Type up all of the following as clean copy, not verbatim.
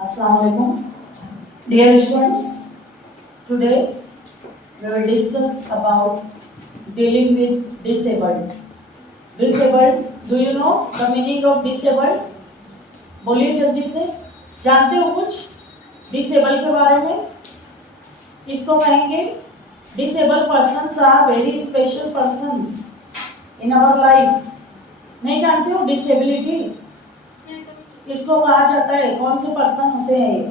Assalamu alaikum. Dear students, today we will discuss about dealing with disabled. Disabled, do you know the meaning of disabled? बोलिए जल्दी से, जानते हो कुछ disable के बारे में? किसको कहेंगे? Disable persons are very special persons in our life. नहीं जानते हो डिसेबिलिटी किसको कहा जाता है? कौन से पर्सन होते हैं ये?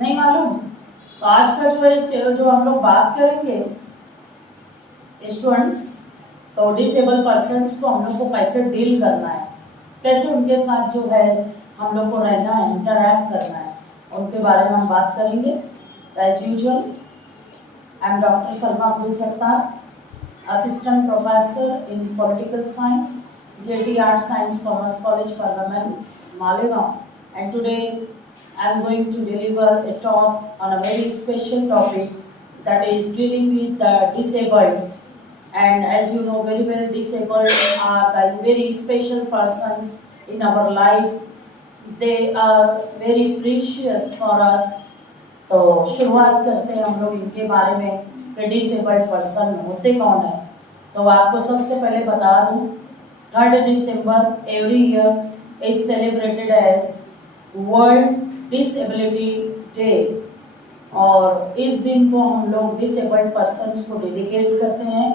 नहीं मालूम? तो आज का जो हम लोग बात करेंगे स्टूडेंट्स, तो डिसेबल पर्सन्स को हम लोग को कैसे डील करना है, कैसे उनके साथ जो है हम लोग को रहना है, इंटरैक्ट करना है, उनके बारे में हम बात करेंगे. As usual, I am doctor Salma Abdul Sattar, assistant professor in political science, JT Art Science Commerce College, Parliament, Malegaon, and today I am going to deliver a talk on a very special topic, that is dealing with the disabled. And as you know very well, disabled are the very special persons in our life. They are very precious for us. तो शुरुआत करते हैं हम लोग इनके बारे में कि डिसेबल्ड पर्सन होते कौन है. तो आपको सबसे पहले बता दूं, 3rd December every year is celebrated as World Disability Day. और इस दिन को हम लोग डिसेबल्ड पर्सन्स को डेडिकेट करते हैं.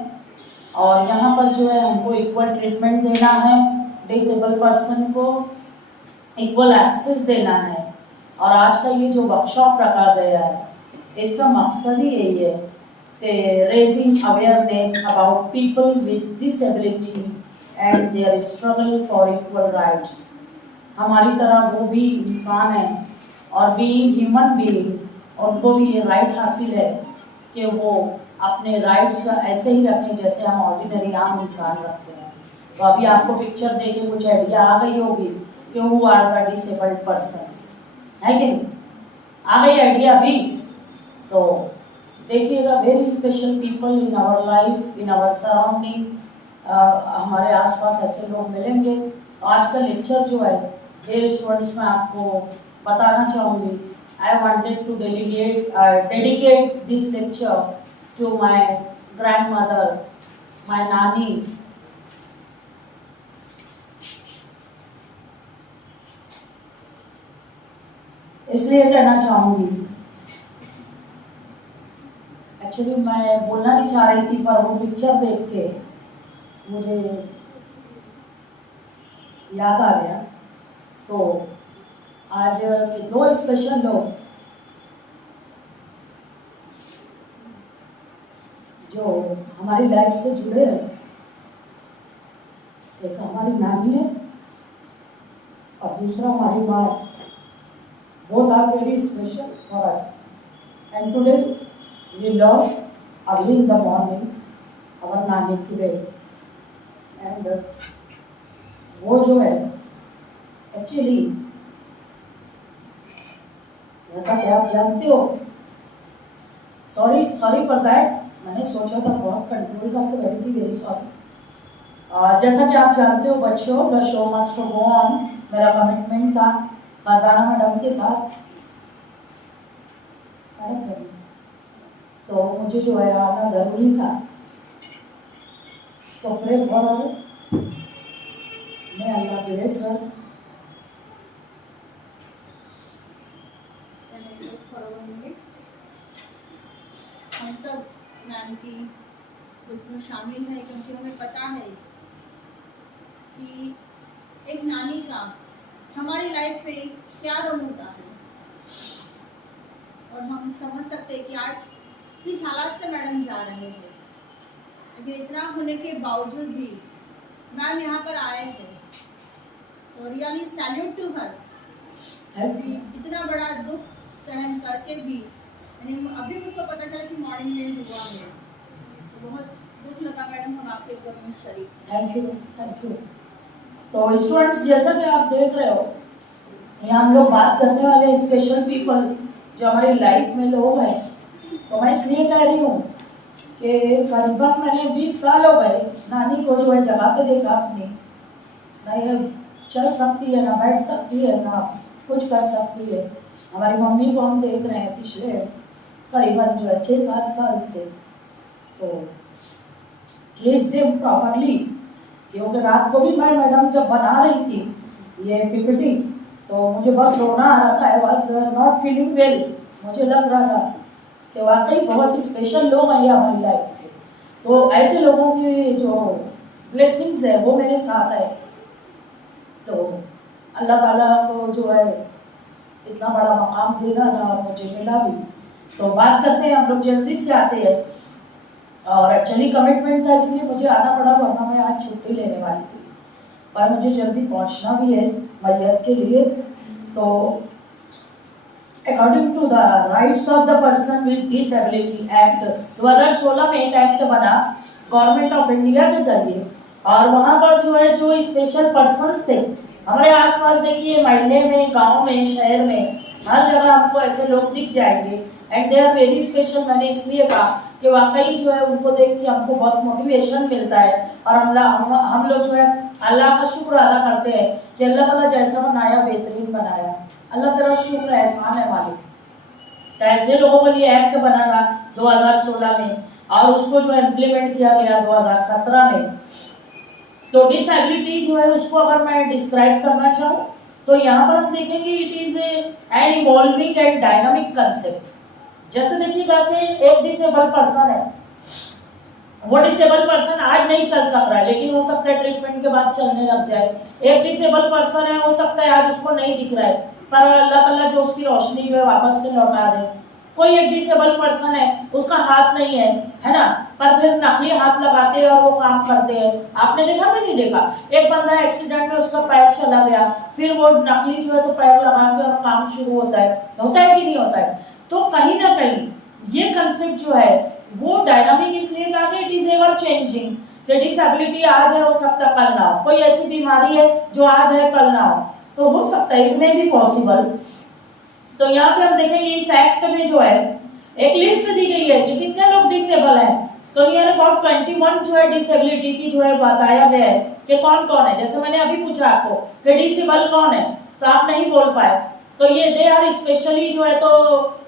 और यहाँ पर जो है हमको इक्वल ट्रीटमेंट देना है, डिसेबल पर्सन को इक्वल एक्सेस देना है. और आज का ये जो वर्कशॉप रखा गया है, इसका मकसद ही यही है कि raising awareness about people with disability and their struggle for equal rights. हमारी तरह वो भी इंसान है और बीइंग ह्यूमन बीइंग, उनको भी ये राइट हासिल है कि वो अपने राइट्स ऐसे ही रखें जैसे हम ऑर्डिनरी आम इंसान रखते हैं. तो अभी आपको पिक्चर देख के कुछ आइडिया आ गई होगी कि who are the disabled persons, है कि नहीं? आ गई आइडिया अभी? तो देखिएगा, very special people in our life, in our surrounding. हमारे आसपास ऐसे लोग मिलेंगे. आज का लेक्चर जो है डेयर स्टूडेंट्स, मैं आपको बताना चाहूँगी, I wanted to dedicate this lecture to my grandmother, my नानी. इसलिए कहना चाहूँगी, एक्चुअली मैं बोलना नहीं चाह रही थी, पर वो पिक्चर देख के मुझे याद आ गया. तो आज दो स्पेशल लोग जो हमारी लाइफ से जुड़े हैं, एक हमारी नानी है और दूसरा हमारी माँ. Both are very special for us. And today we lost early in the morning our नानी today. And वो जो है एक्चुअली, जैसा कि आप जानते हो, सॉरी फॉर दैट, मैंने सोचा था बहुत कंट्रोल करके बैठी थी, वेरी सॉरी. जैसा कि आप जानते हो बच्चों, the show must go on. मेरा कमिटमेंट था खजाना मैडम के साथ, तो मुझे जो है आना ज़रूरी था. तो प्रे फॉर ऑल, मैं अल्लाह ब्लेस हर. हम सब मैम की ग्रुप में शामिल हैं, क्योंकि हमें पता है कि एक नानी का हमारी लाइफ पे क्या रोल होता है. और हम समझ सकते हैं कि आज किस हालात से मैडम जा रहे हैं, लेकिन इतना होने के बावजूद भी मैम यहाँ पर आए थे. तो रियली सैल्यूट टू हर. इतना बड़ा दुख सहन करके भी, यानी अभी मुझको पता चला कि मॉर्निंग में हुआ है, तो बहुत दुख लगा मैडम, हम आपके ऊपर में शरीक. Thank you. तो स्टूडेंट्स, जैसा कि आप देख रहे हो, यहाँ हम लोग बात करने वाले स्पेशल पीपल जो हमारी लाइफ में लोग हैं. तो मैं इसलिए कह रही हूँ कि करीबन मैंने 20 साल हो गए नानी को जो है जगह पे देखा अपनी. ना ये चल सकती है, ना बैठ सकती है, ना कुछ कर सकती है। हमारी मम्मी को हम देख रहे हैं पिछले करीबन जो है 6-7 साल से, तो ट्रीट देम प्रॉपरली। क्योंकि रात को भी मैं मैडम जब बना रही थी ये पीपीटी, तो मुझे बहुत रोना आ रहा था, I was not feeling well. मुझे लग रहा था कि वाकई बहुत स्पेशल लोग हैं ये हमारी लाइफ के। तो ऐसे लोगों की जो ब्लेसिंग्स है वो मेरे साथ है, तो अल्लाह ताला को जो है इतना बड़ा मकाम देना था और मुझे मिला भी। तो बात करते हैं, हम लोग जल्दी से आते हैं, और एक्चुअली कमिटमेंट था इसलिए मुझे आना पड़ा, वरना मैं आज छुट्टी लेने वाली थी, पर मुझे जल्दी पहुंचना भी है मैयत के लिए। तो according to the rights of the person with disability act 2016 में एक एक्ट बना गवर्नमेंट ऑफ इंडिया के जरिए, और वहाँ पर जो है जो स्पेशल पर्सन्स थे हमारे आसपास, देखिए मोहल्ले में, गांव में, शहर में, हर जगह आपको ऐसे लोग दिख जाएंगे, and they are very special. मैंने इसलिए कहा कि वाकई जो है उनको देख के हमको बहुत मोटिवेशन मिलता है, और हम लोग जो है अल्लाह का शुक्र अदा करते हैं कि अल्लाह ताला जैसा बनाया बेहतरीन बनाया। अल्लाह तेरा शुक्र एहसान है मालिक। तो ऐसे लोगों के लिए एक्ट बना था 2016 में, और उसको जो है इम्प्लीमेंट किया गया 2017 में। तो डिसेबिलिटी जो है उसको अगर मैं डिस्क्राइब करना चाहूँ तो यहाँ पर हम देखेंगे it is an evolving and dynamic concept. जैसे देखिएगा कि एक डिसेबल पर्सन है, वो डिसेबल पर्सन आज नहीं चल सक रहा है, लेकिन हो सकता है ट्रीटमेंट के बाद चलने लग जाए। एक डिसेबल पर्सन है, हो सकता है आज उसको नहीं दिख रहा है, पर अल्लाह ताला जो उसकी रोशनी जो है वापस से लौटा दे। कोई एक डिसेबल पर्सन है, उसका हाथ नहीं है ना, पर फिर नकली हाथ लगाते हैं और वो काम करते हैं। आपने देखा कि नहीं देखा? एक बंदा एक्सीडेंट में उसका पैर चला गया, फिर वो नकली जो है तो पैर लगा के और काम शुरू होता है कि नहीं होता है? तो कहीं ना कहीं ये कंसेप्ट जो है वो डायनामिक इसलिए कहा गया, इट इज एवर चेंजिंग। कि डिसेबिलिटी आज है, हो सकता है कल ना हो। कोई ऐसी बीमारी है जो आज है कल ना हो, तो हो सकता है, इट मे बी पॉसिबल। तो यहाँ पे हम देखेंगे इस एक्ट में जो है एक लिस्ट दी गई है कि कितने लोग डिसेबल हैं। तो नियर अबाउट 21 जो है डिसेबिलिटी की जो है बताया गया है कि कौन कौन है। जैसे मैंने अभी पूछा आपको कि डिसेबल कौन है, तो आप नहीं बोल पाए, तो ये दे आर स्पेशली जो है तो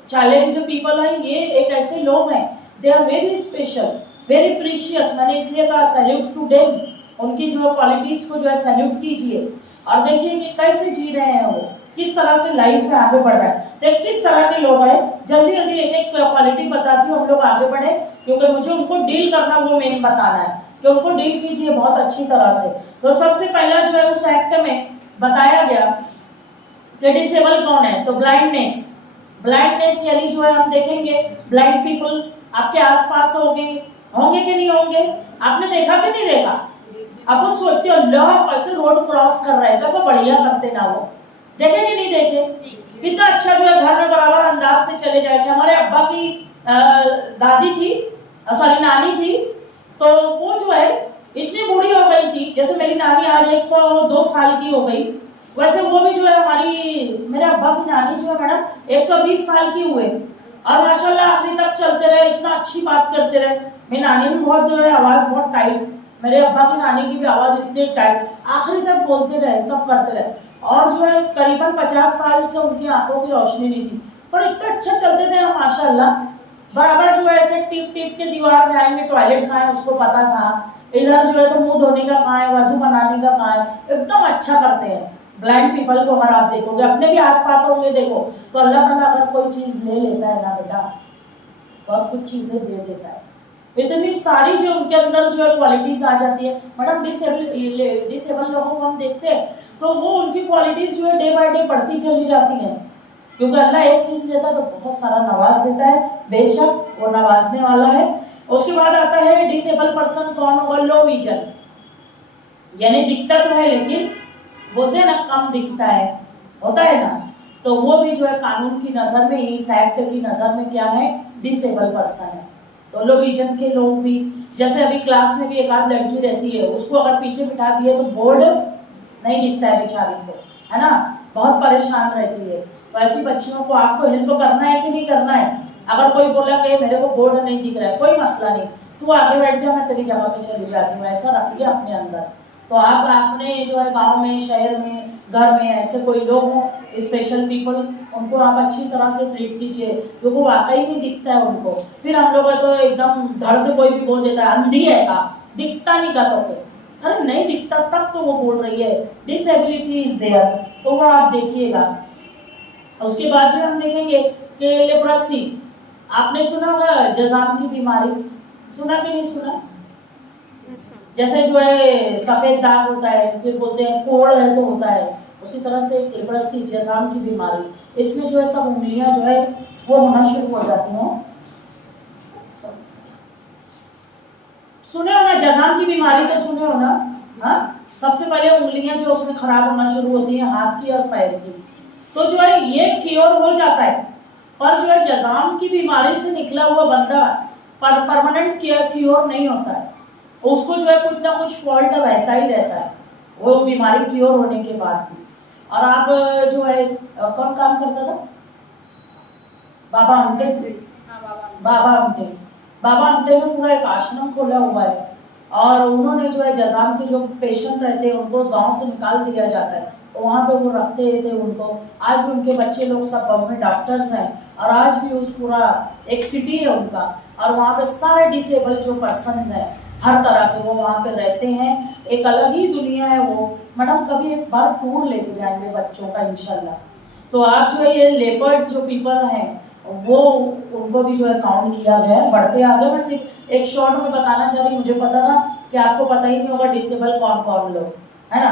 चैलेंज पीपल है। ये एक ऐसे लोग हैं, they are very special, very precious. मैंने इसलिए कहा सैल्यूट टू देम, उनकी जो क्वालिटीज को जो है सैल्यूट कीजिए, और देखिए कि कैसे जी रहे हैं वो, किस तरह से लाइफ में आगे बढ़ रहा है। तो किस तरह के लोग हैं, जल्दी जल्दी एक एक क्वालिटी बताती हूँ, हम लोग आगे बढ़े, क्योंकि मुझे उनको डील करना वो मेन बताना है कि उनको डील कीजिए बहुत अच्छी तरह से। तो सबसे पहला जो है उस एक्ट में बताया गया कि डिसेबल कौन है, तो ब्लाइंडनेस। ब्लाइंडनेस यानी जो है हम देखेंगे ब्लाइंड पीपल आपके आसपास होंगे कि नहीं होंगे? आपने देखा कि नहीं देखा? अपन सोचते हो अल्लाह कैसे रोड क्रॉस कर रहा है, कैसा बढ़िया करते ना वो, देखे कि नहीं देखे? कितना अच्छा जो है घर में बराबर अंदाज से चले जाएंगे। हमारे अब्बा की दादी थी, सॉरी नानी थी, तो वो जो है इतनी बूढ़ी हो गई थी, जैसे मेरी नानी आज 102 साल की हो गई, वैसे वो भी जो है मेरे अब्बा की नानी जो है मैडम 120 साल की हुए, और माशाल्लाह आखिरी तक चलते रहे, इतना अच्छी बात करते रहे। मेरी नानी भी बहुत जो है आवाज़ बहुत टाइट, मेरे अब्बा की नानी की भी आवाज़ इतनी टाइट, आखिरी तक बोलते रहे, सब करते रहे, और जो है करीबन 50 साल से उनकी आंखों की रोशनी नहीं थी, पर इतना अच्छा चलते थे हम माशाल्लाह। बराबर जो है ऐसे टिप टिप के दीवार जाएंगे, टॉयलेट कहाँ है उसको पता था, इधर जो है तो मुंह धोने का कहाँ है, वजू बनाने का कहाँ है, एकदम अच्छा करते हैं। ब्लाइंड पीपल को अगर आप देखोगे, अपने भी आसपास होंगे देखो, तो अल्लाह ताला अगर कोई चीज़ ले लेता है ना बेटा, बहुत कुछ चीज़ें दे देता है। इतनी सारी जो उनके अंदर जो है क्वालिटीज आ जाती है। मैडम डिसेबल लोगों को हम देखते हैं तो वो उनकी क्वालिटीज जो है डे बाय डे बढ़ती चली जाती हैं, क्योंकि अल्लाह एक चीज़ देता है तो बहुत सारा नवाज देता है, बेशक वो नवाजने वाला है। उसके बाद आता है डिसेबल पर्सन कौन होगा? लो विजन, यानी दिखता तो है लेकिन बोलते हैं ना कम दिखता है, होता है ना, तो वो भी जो है कानून की नज़र में, इस एक्ट की नज़र में क्या है? डिसेबल पर्सन है। तो लो विजन के लोग भी, जैसे अभी क्लास में भी एक आध लड़की रहती है, उसको अगर पीछे बिठा दिए तो बोर्ड नहीं दिखता है बेचारी को, है ना, बहुत परेशान रहती है। तो ऐसी बच्चियों को आपको हेल्प करना है कि नहीं करना है? अगर कोई बोला कि मेरे को बोर्ड नहीं दिख रहा है, कोई मसला नहीं, तू आगे बैठ जा, मैं तेरी जगह पे चली जाती हूँ, ऐसा रखिए अपने अंदर। तो आप अपने जो है गांव में, शहर में, घर में ऐसे कोई लोग हों, स्पेशल पीपल, उनको आप अच्छी तरह से ट्रीट कीजिए, क्योंकि वाकई नहीं दिखता है उनको। फिर हम लोग तो एकदम धड़ से कोई भी बोल देता है अंधी है का, दिखता नहीं का, तो अरे नहीं दिखता तब तो वो बोल रही है डिसेबिलिटी इज देयर, तो वो आप देखिएगा। उसके बाद जो हम देखेंगे कि लेप्रोसी, आपने सुना होगा जजाम की बीमारी, सुना कि नहीं सुना? जैसे जो है सफेद दाग होता है, फिर बोलते हैं कोड़ है तो होता है, उसी तरह से लेप्रोसी, जजाम की बीमारी, इसमें जो है सब उंगलियां जो है वो होना शुरू हो जाती हैं। सुने हो ना जजाम की बीमारी, तो सुने हो ना? हाँ, सबसे पहले उंगलियां जो उसमें खराब होना शुरू होती हैं, हाथ की और पैर की, तो जो है ये क्योर हो जाता है। पर जो है जजाम की बीमारी से निकला हुआ बंदा परमानेंट क्योर नहीं होता है, उसको जो है कुछ ना कुछ फॉल्ट रहता ही रहता है वो बीमारी क्योर होने के बाद भी। और आप जो है कौन काम करता था? बाबा आमटे, बाबा आमटे, बाबा आमटे में पूरा एक आश्रम खोला हुआ है, और उन्होंने जो है जजाम के जो पेशेंट रहते हैं उनको गांव से निकाल दिया जाता है, तो वहाँ पे वो रखते थे उनको। आज भी उनके बच्चे लोग सब गवर्नमेंट डॉक्टर्स हैं, और आज भी उस पूरा एक सिटी है उनका, और वहाँ पे सारे डिसेबल जो पर्सन्स हैं हर तरह के वो वहाँ पे रहते हैं। एक अलग ही दुनिया है वो। मैडम कभी एक बार टूर लेके जाएंगे बच्चों का इंशाल्लाह। तो आप जो है ये लेपर्ड जो पीपल हैं वो उनको भी जो है काउंट किया गया है, बढ़ते आगे। मैं सिर्फ एक शॉर्ट में बताना चाह रही, मुझे पता था कि आपको पता ही नहीं होगा डिसेबल कौन कौन लोग, है ना।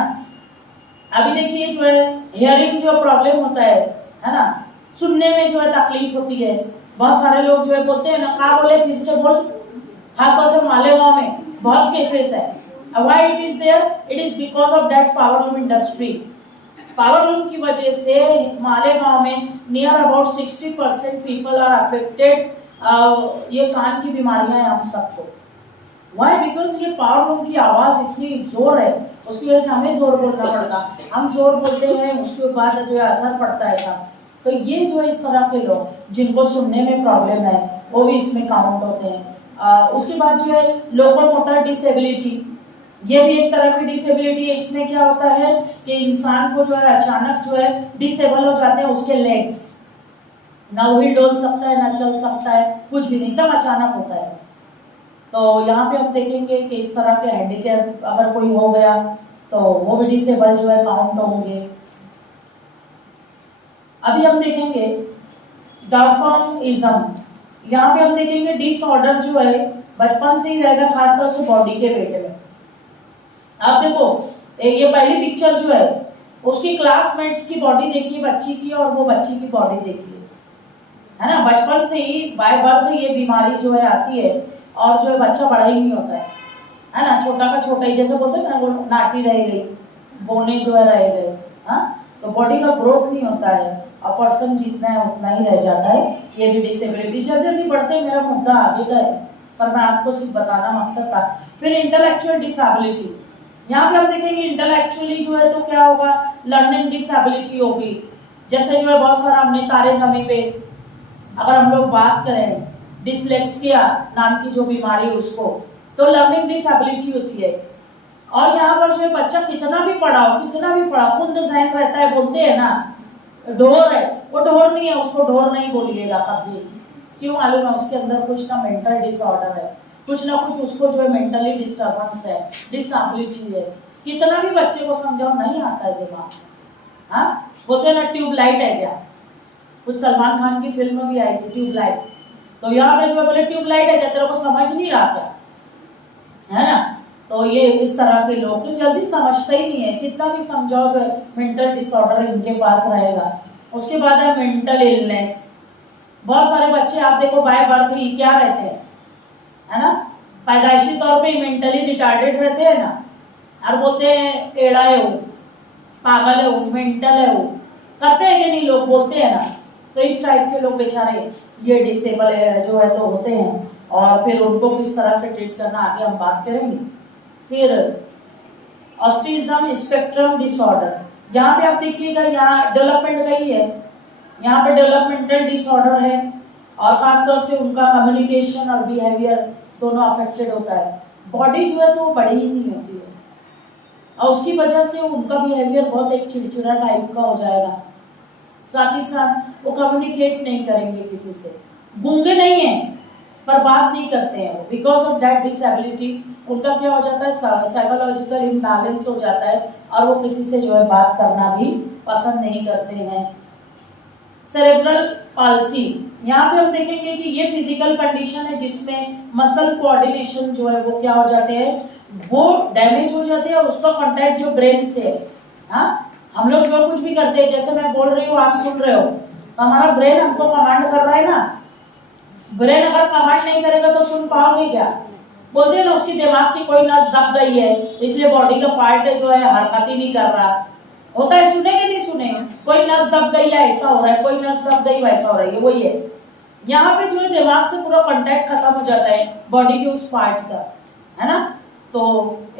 अभी देखिए जो है हियरिंग जो प्रॉब्लम होता है ना, सुनने में जो है तकलीफ होती है। बहुत सारे लोग जो है बोलते हैं ना, कहा बोले फिर से बोल, खासतौर से मालेगांव में बहुत केसेस है। Why it is there? It is because of that power loom industry. Power loom की वजह से मालेगांव में near about 60% people are affected. ये कान की बीमारियां हैं हम सबको। व्हाई? बिकॉज ये पावर लूम की आवाज इतनी जोर है, उसकी वजह से हमें जोर बोलना पड़ता, हम जोर बोलते हैं, उसके बाद जो है असर पड़ता है ऐसा। तो ये जो इस तरह के लोग जिनको सुनने में प्रॉब्लम है वो भी इसमें काउंट होते हैं। उसके बाद जो है लोकोमोटर डिसेबिलिटी, ये भी एक तरह की डिसेबिलिटी है। इसमें क्या होता है कि इंसान को जो है अचानक जो है डिसेबल हो जाते हैं उसके लेग्स, ना वो ही डोल सकता है ना चल सकता है, कुछ भी नहीं, एकदम अचानक होता है। तो यहाँ पे हम देखेंगे कि इस तरह के हैंडीकैप अगर कोई हो गया तो वो भी डिसेबल जो है काउंट होंगे। अभी हम देखेंगे डॉर्फिज्म। यहाँ पे हम देखेंगे डिसऑर्डर जो है बचपन से ही रहेगा, खासतौर से बॉडी के वेट में। आप देखो ये पहली पिक्चर जो है उसकी क्लासमेट्स की बॉडी देखिए बच्ची की, और वो बच्ची की बॉडी देखिए, है ना। बचपन से ही बाय बर्थ ये बीमारी जो है आती है, और जो है बच्चा बड़ा ही नहीं होता है ना, छोटा का छोटा ही, जैसे बोलते हैं ना, वो नाटी रह गई, बोने जो है रह गए, हाँ, तो बॉडी का ग्रोथ नहीं होता है, और पर्सन जितना है उतना ही रह जाता है। ये भी डिसेबिलिटी जल्दी जल्दी बढ़ते, मेरा मुद्दा आगे का है पर मैं आपको सिर्फ बताना मकसद था। फिर इंटेलेक्चुअल डिसेबिलिटी, यहाँ पे हम देखेंगे इंटेलेक्चुअली जो है तो क्या होगा, लर्निंग डिसेबिलिटी होगी। जैसे जो है बहुत सारा हमने तारे ज़मीं पे अगर हम लोग बात करें डिसलेक्सिया नाम की जो बीमारी है उसको, तो लर्निंग डिसेबिलिटी होती है। और यहाँ पर जो है बच्चा कितना भी पढ़ा हो, कितना भी पढ़ा, कुंद ज़हन रहता है, बोलते हैं ना ढोर है, वो ढोर नहीं है, उसको ढोर नहीं बोलिएगा कभी। क्यों मालूम है? उसके अंदर कुछ ना मेंटल डिसऑर्डर है, कुछ ना कुछ उसको जो है मेंटली डिस्टर्बेंस है, डिसेबिलिटी है। कितना भी बच्चे को समझाओ नहीं आता है दिमाग। हाँ, बोलते हैं ना ट्यूबलाइट है क्या, कुछ सलमान खान की फिल्म में भी आई थी ट्यूबलाइट, तो यहाँ पे जो है बोले ट्यूबलाइट है क्या, तेरे को समझ नहीं रहा क्या, है ना। तो ये इस तरह के लोग तो जल्दी समझते ही नहीं है, कितना भी समझाओ जो है मेंटल डिसऑर्डर इनके पास रहेगा। उसके बाद है मेंटल इलनेस। बहुत सारे बच्चे आप देखो बाय बर्थ ही क्या रहते हैं, है ना, पैदाइशी तौर पे मेंटली रिटार्डेड रहते हैं ना, और बोलते हैं टेढ़ा है वो, पागल है वो, मेंटल है वो, करते हैं कि नहीं लोग, बोलते हैं ना। तो इस टाइप के लोग बेचारे ये डिसेबल जो है तो होते हैं, और फिर उनको किस तरह से ट्रीट करना आगे हम बात करेंगे। फिर ऑटिज्म स्पेक्ट्रम डिसऑर्डर, यहाँ पे आप देखिएगा, यहाँ डेवलपमेंट का ही है, यहाँ पे डेवलपमेंटल डिसऑर्डर है, और खासतौर से उनका कम्युनिकेशन और बिहेवियर दोनों अफेक्टेड होता है। बॉडी जो है तो बड़ी ही नहीं होती है, और उसकी वजह से उनका बिहेवियर बहुत एक चिड़चिड़ा टाइप का हो जाएगा। साथ ही साथ वो कम्युनिकेट नहीं करेंगे किसी से, गूंगे नहीं है पर बात नहीं करते हैं वो, बिकॉज ऑफ दैट डिसेबिलिटी उनका क्या हो जाता है, साइकोलॉजिकल इम्बैलेंस हो जाता है और वो किसी से जो है बात करना भी पसंद नहीं करते हैं। सेरेब्रल पाल्सी, यहाँ पे हम देखेंगे कि ये फिजिकल कंडीशन है जिसमें मसल कोऑर्डिनेशन जो है वो क्या हो जाते हैं, वो डैमेज हो जाते हैं और उसका कांटेक्ट जो ब्रेन से है। हाँ, हम लोग जो कुछ भी करते हैं, जैसे मैं बोल रही हूँ आप सुन रहे हो, तो हमारा ब्रेन हमको कमांड कर रहा है ना। ब्रेन अगर कमांड नहीं करेगा तो सुन पाओगे क्या? बोलते हैं ना उसकी दिमाग की कोई नस दब गई है इसलिए बॉडी का पार्ट जो है हरकत ही नहीं कर रहा। होता है, सुने कि नहीं सुने? कोई नस दब गई है ऐसा हो रहा है, कोई नस दब गई वैसा हो रहा है, वही है। यहाँ पे जो है दिमाग से पूरा कांटेक्ट खत्म हो जाता है बॉडी के उस पार्ट का, है ना। तो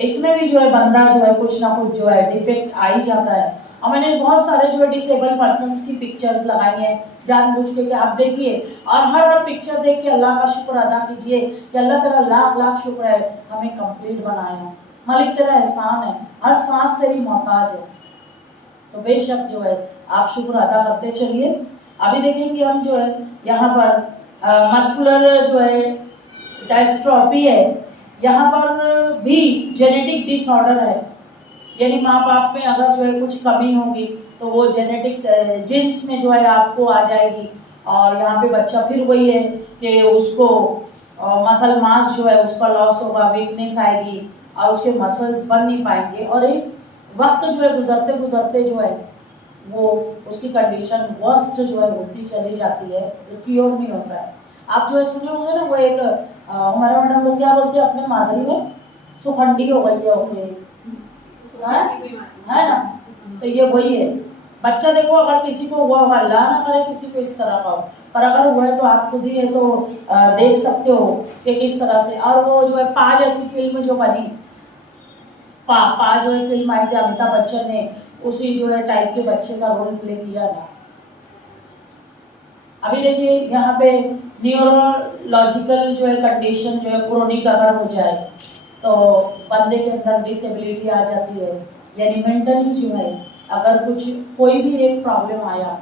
इसमें भी जो है बंदा जो है कुछ ना कुछ जो है डिफेक्ट आ ही जाता है। और मैंने बहुत सारे जो है डिसेबल पर्सन्स की पिक्चर्स लगाई हैं जानबूझ के कि आप देखिए, और हर पिक्चर देख के अल्लाह का शुक्र अदा कीजिए कि अल्लाह तेरा लाख लाख शुक्र है हमें कंप्लीट बनाया, मालिक तेरा एहसान है, हर सांस तेरी मोहताज है। तो बेशक जो है आप शुक्र अदा करते चलिए। अभी देखेंगे हम जो है यहाँ पर मस्कुलर जो है डायस्ट्रोफी है, यहाँ पर भी जेनेटिक डिसऑर्डर है, यानी माँ बाप में अगर जो है कुछ कमी होगी तो वो जेनेटिक्स जीन्स में जो है आपको आ जाएगी। और यहाँ पे बच्चा फिर वही है कि उसको मसल मास जो है उसका लॉस होगा, वीकनेस आएगी और उसके मसल्स बन नहीं पाएंगे और एक वक्त जो है गुजरते गुजरते जो है वो उसकी कंडीशन वर्स्ट जो है होती चली जाती है, जो क्योर नहीं होता है। आप जो है सुने होंगे ना, वो एक हमारे मैडम वो क्या बोलते हैं अपने मादरी में, सुखंडी हो गई है होंगे, है ना। तो ये वही है, बच्चा देखो अगर किसी को हुआ होगा, अल्लाह ना करे किसी को इस तरह का हो, पर अगर हुआ है तो आप खुद ही है तो देख सकते हो कि किस तरह से। और वो जो है पा जैसी फिल्म जो बनी, पा जो है फिल्म आई थी, अमिताभ बच्चन ने उसी जो है टाइप के बच्चे का रोल प्ले किया था। अभी देखिए यहाँ पे न्यूरोलॉजिकल जो है कंडीशन जो है क्रोनिक अगर हो जाए तो बंदे के अंदर डिसेबिलिटी आ जाती है, यानी मेंटली जो है अगर कुछ कोई भी एक प्रॉब्लम आया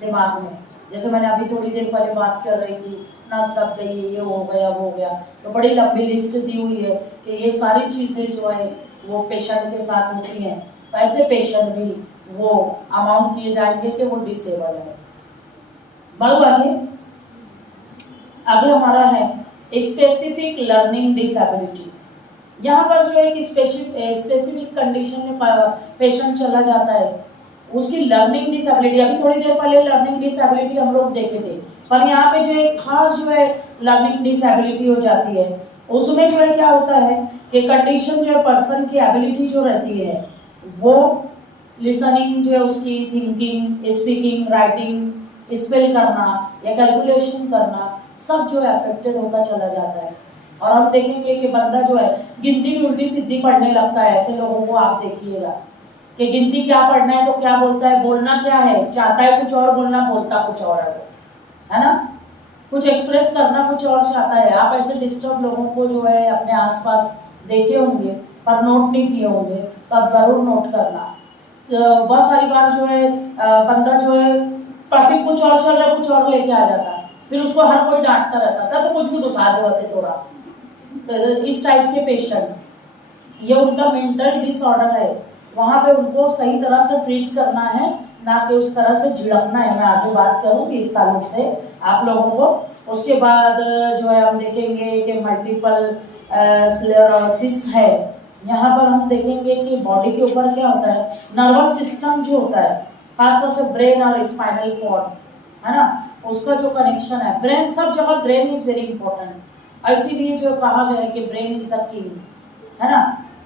दिमाग में, जैसे मैंने अभी थोड़ी देर पहले बात कर रही थी नस दब गई, ये हो गया वो हो गया, तो बड़ी लंबी लिस्ट दी हुई है कि ये सारी चीज़ें जो है वो पेशेंट के साथ होती हैं। तो ऐसे पेशेंट भी वो अमाउंट किए जाएंगे कि वो डिसेबल है। बढ़ो आगे, आगे हमारा है स्पेसिफिक लर्निंग डिसेबिलिटी। यहाँ पर जो है एक स्पेसिफिक कंडीशन में पेशेंट चला जाता है, उसकी लर्निंग डिसेबिलिटी, अभी थोड़ी देर पहले लर्निंग डिसेबिलिटी हम लोग देखे थे, पर यहाँ पे जो है खास जो है लर्निंग डिसेबिलिटी हो जाती है। उसमें जो है क्या होता है कि कंडीशन जो है पर्सन की एबिलिटी जो रहती है वो लिसनिंग जो है उसकी, थिंकिंग, स्पीकिंग, राइटिंग, स्पेल करना या कैलकुलेशन करना सब जो है अफेक्टेड होता चला जाता है। और हम देखेंगे कि बंदा जो है गिनती भी उल्टी सीधी पढ़ने लगता है। ऐसे लोगों को आप देखिएगा कि गिनती क्या पढ़ना है तो क्या बोलता है, बोलना क्या है, चाहता है कुछ और बोलना, बोलता कुछ और है ना, कुछ एक्सप्रेस करना कुछ और चाहता है। आप ऐसे डिस्टर्ब लोगों को जो है अपने आसपास देखे होंगे पर नोट नहीं किए होंगे, तो आप ज़रूर नोट करना। तो बहुत सारी बार जो है बंदा जो है टॉपिक कुछ और चल रहा है, कुछ और लेके आ जाता है, फिर उसको हर कोई डांटता रहता था तो कुछ भी घुसा दे होते थोड़ा। तो इस टाइप के पेशेंट, ये उनका मेंटल डिसऑर्डर है, वहाँ पे उनको सही तरह से ट्रीट करना है, ना कि उस तरह से झिड़कना है। मैं आगे बात करूँगी इस ताल्लुक से आप लोगों को। उसके बाद जो है हम देखेंगे कि मल्टीपल स्क्लेरोसिस है। यहाँ पर हम देखेंगे कि बॉडी के ऊपर क्या होता है, नर्वस सिस्टम जो होता है, खासतौर से ब्रेन और स्पाइनल कॉर्ड, है ना, उसका जो कनेक्शन है, ब्रेन सब जगह, ब्रेन इज वेरी इंपॉर्टेंट। इसीलिए जो कहा गया है कि ब्रेन इज द किंग, है ना।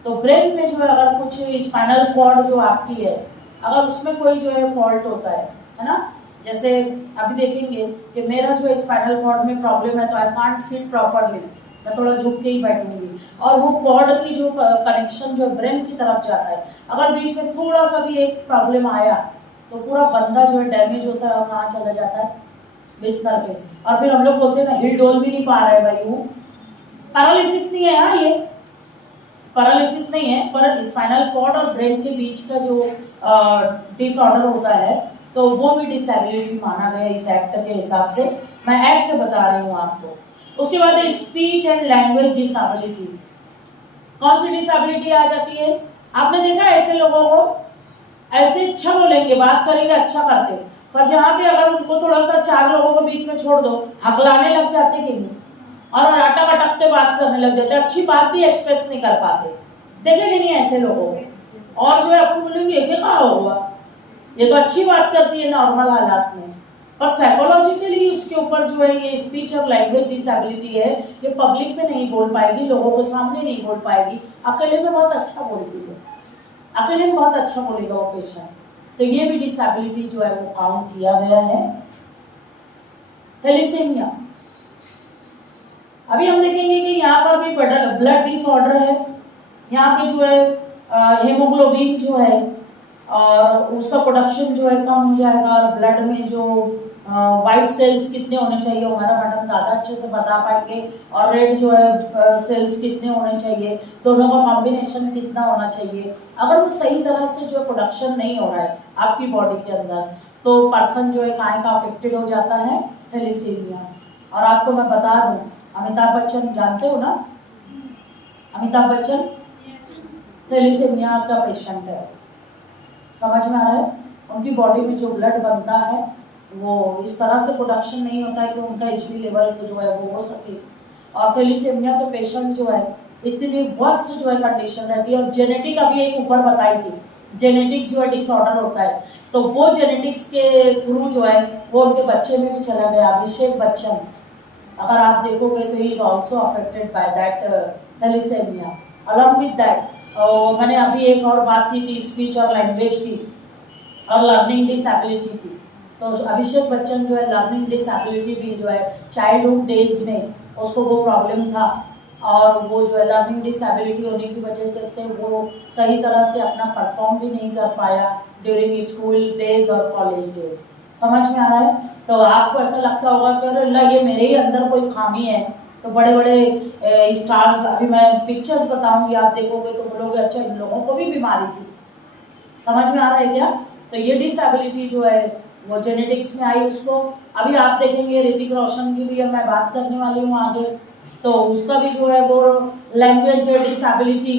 तो ब्रेन में जो है अगर कुछ स्पाइनल कॉर्ड जो आपकी है, अगर उसमें कोई जो है फॉल्ट होता है ना, जैसे अभी देखेंगे कि मेरा जो स्पाइनल कॉर्ड में प्रॉब्लम है तो आई कांट सिट प्रॉपरली, मैं थोड़ा झुक के ही बैठूंगी, और वो कॉर्ड की जो कनेक्शन जो ब्रेन की तरफ जाता है, अगर बीच में थोड़ा सा भी एक प्रॉब्लम आया तो पूरा बंदा जो है डैमेज होता है और कहाँ चला जाता है, बिस्तर पे। और फिर हम लोग बोलते हैं ना हिल डोल भी नहीं पा रहा है भाई, वो पैरालिसिस नहीं है। हाँ, ये पैरालिसिस नहीं है, पर स्पाइनल कॉर्ड और ब्रेन के बीच का जो डिसऑर्डर होता है तो वो भी डिसेबिलिटी माना गया इस एक्ट के हिसाब से। मैं एक्ट बता रही हूँ आपको। उसके बाद स्पीच एंड लैंग्वेज डिसेबिलिटी। कौन सी डिसेबिलिटी आ जाती है? आपने देखा ऐसे लोगों को ऐसे अच्छा बोलेंगे, बात करेंगे, अच्छा करते, पर जहाँ पे अगर उनको थोड़ा सा 4 लोगों को बीच में छोड़ दो, हकलाने लग जाते कि नहीं, और अटक अटक के बात करने लग जाते, अच्छी बात भी एक्सप्रेस नहीं कर पाते। देखेंगे नहीं ऐसे लोगों को, और जो है आपको बोलेंगे कि कहाँ होगा, ये तो अच्छी बात करती है नॉर्मल हालात में, पर साइकोलॉजिकली उसके ऊपर जो है ये स्पीच और लैंग्वेज डिसेबिलिटी है, ये पब्लिक में नहीं बोल पाएगी, लोगों के सामने नहीं बोल पाएगी, अकेले में बहुत अच्छा बोलती है, अकेले में बहुत अच्छा बोलेगा वो पेशेंट। तो ये भी डिसेबिलिटी जो है वो काउंट किया गया है। थैलेसीमिया, अभी हम देखेंगे कि यहाँ पर भी ब्लड डिसऑर्डर है। यहाँ पे जो है हेमोग्लोबिन जो है और उसका प्रोडक्शन जो है कम हो जाएगा, और ब्लड में जो वाइट सेल्स कितने होने चाहिए हमारा मैडम ज़्यादा अच्छे से बता पाएंगे, और रेड जो है सेल्स कितने होने चाहिए, दोनों का कॉम्बिनेशन कितना होना चाहिए। अगर वो सही तरह से जो प्रोडक्शन नहीं हो रहा है आपकी बॉडी के अंदर, तो पर्सन जो है काय का अफेक्टेड हो जाता है, थैलेसीमिया। और आपको मैं बता दूं, अमिताभ बच्चन जानते हो ना, अमिताभ बच्चन थैलेसीमिया का पेशेंट है, समझ में आ रहा है? उनकी बॉडी में जो ब्लड बनता है वो इस तरह से प्रोडक्शन नहीं होता है कि उनका एचबी लेवल जो है वो हो सके। और थैलेसीमिया के पेशेंट जो है इतनी वर्स्ट जो है कंडीशन रहती है, और जेनेटिक अभी एक ऊपर बताई थी, जेनेटिक जो है डिसऑर्डर होता है, तो वो जेनेटिक्स के थ्रू जो है वो उनके बच्चे में भी चला गया। अभिषेक बच्चन, अगर आप देखोगे तो he is also affected by that thalassemia. Along with that मैंने अभी एक और बात की थी स्पीच और लैंग्वेज की और लर्निंग डिसेबिलिटी की। तो अभिषेक बच्चन जो है लर्निंग डिसेबिलिटी भी जो है चाइल्डहुड डेज में उसको वो प्रॉब्लम था, और वो जो है लर्निंग डिसेबिलिटी होने की वजह से वो सही तरह से अपना परफॉर्म भी नहीं कर पाया ड्यूरिंग स्कूल डेज और कॉलेज डेज। समझ में आ रहा है? तो आपको ऐसा लगता होगा कि अरे अल्लाह, ये मेरे ही अंदर कोई खामी है। तो बड़े बड़े स्टार्स, अभी मैं पिक्चर्स बताऊंगी, आप देखोगे तो बोलोगे अच्छा इन लोगों को भी बीमारी थी। समझ में आ रहा है क्या? तो ये डिसेबिलिटी जो है वो जेनेटिक्स में आई उसको। अभी आप देखेंगे ऋतिक रोशन की भी अब मैं बात करने वाली हूँ आगे, तो उसका भी जो है वो language disability,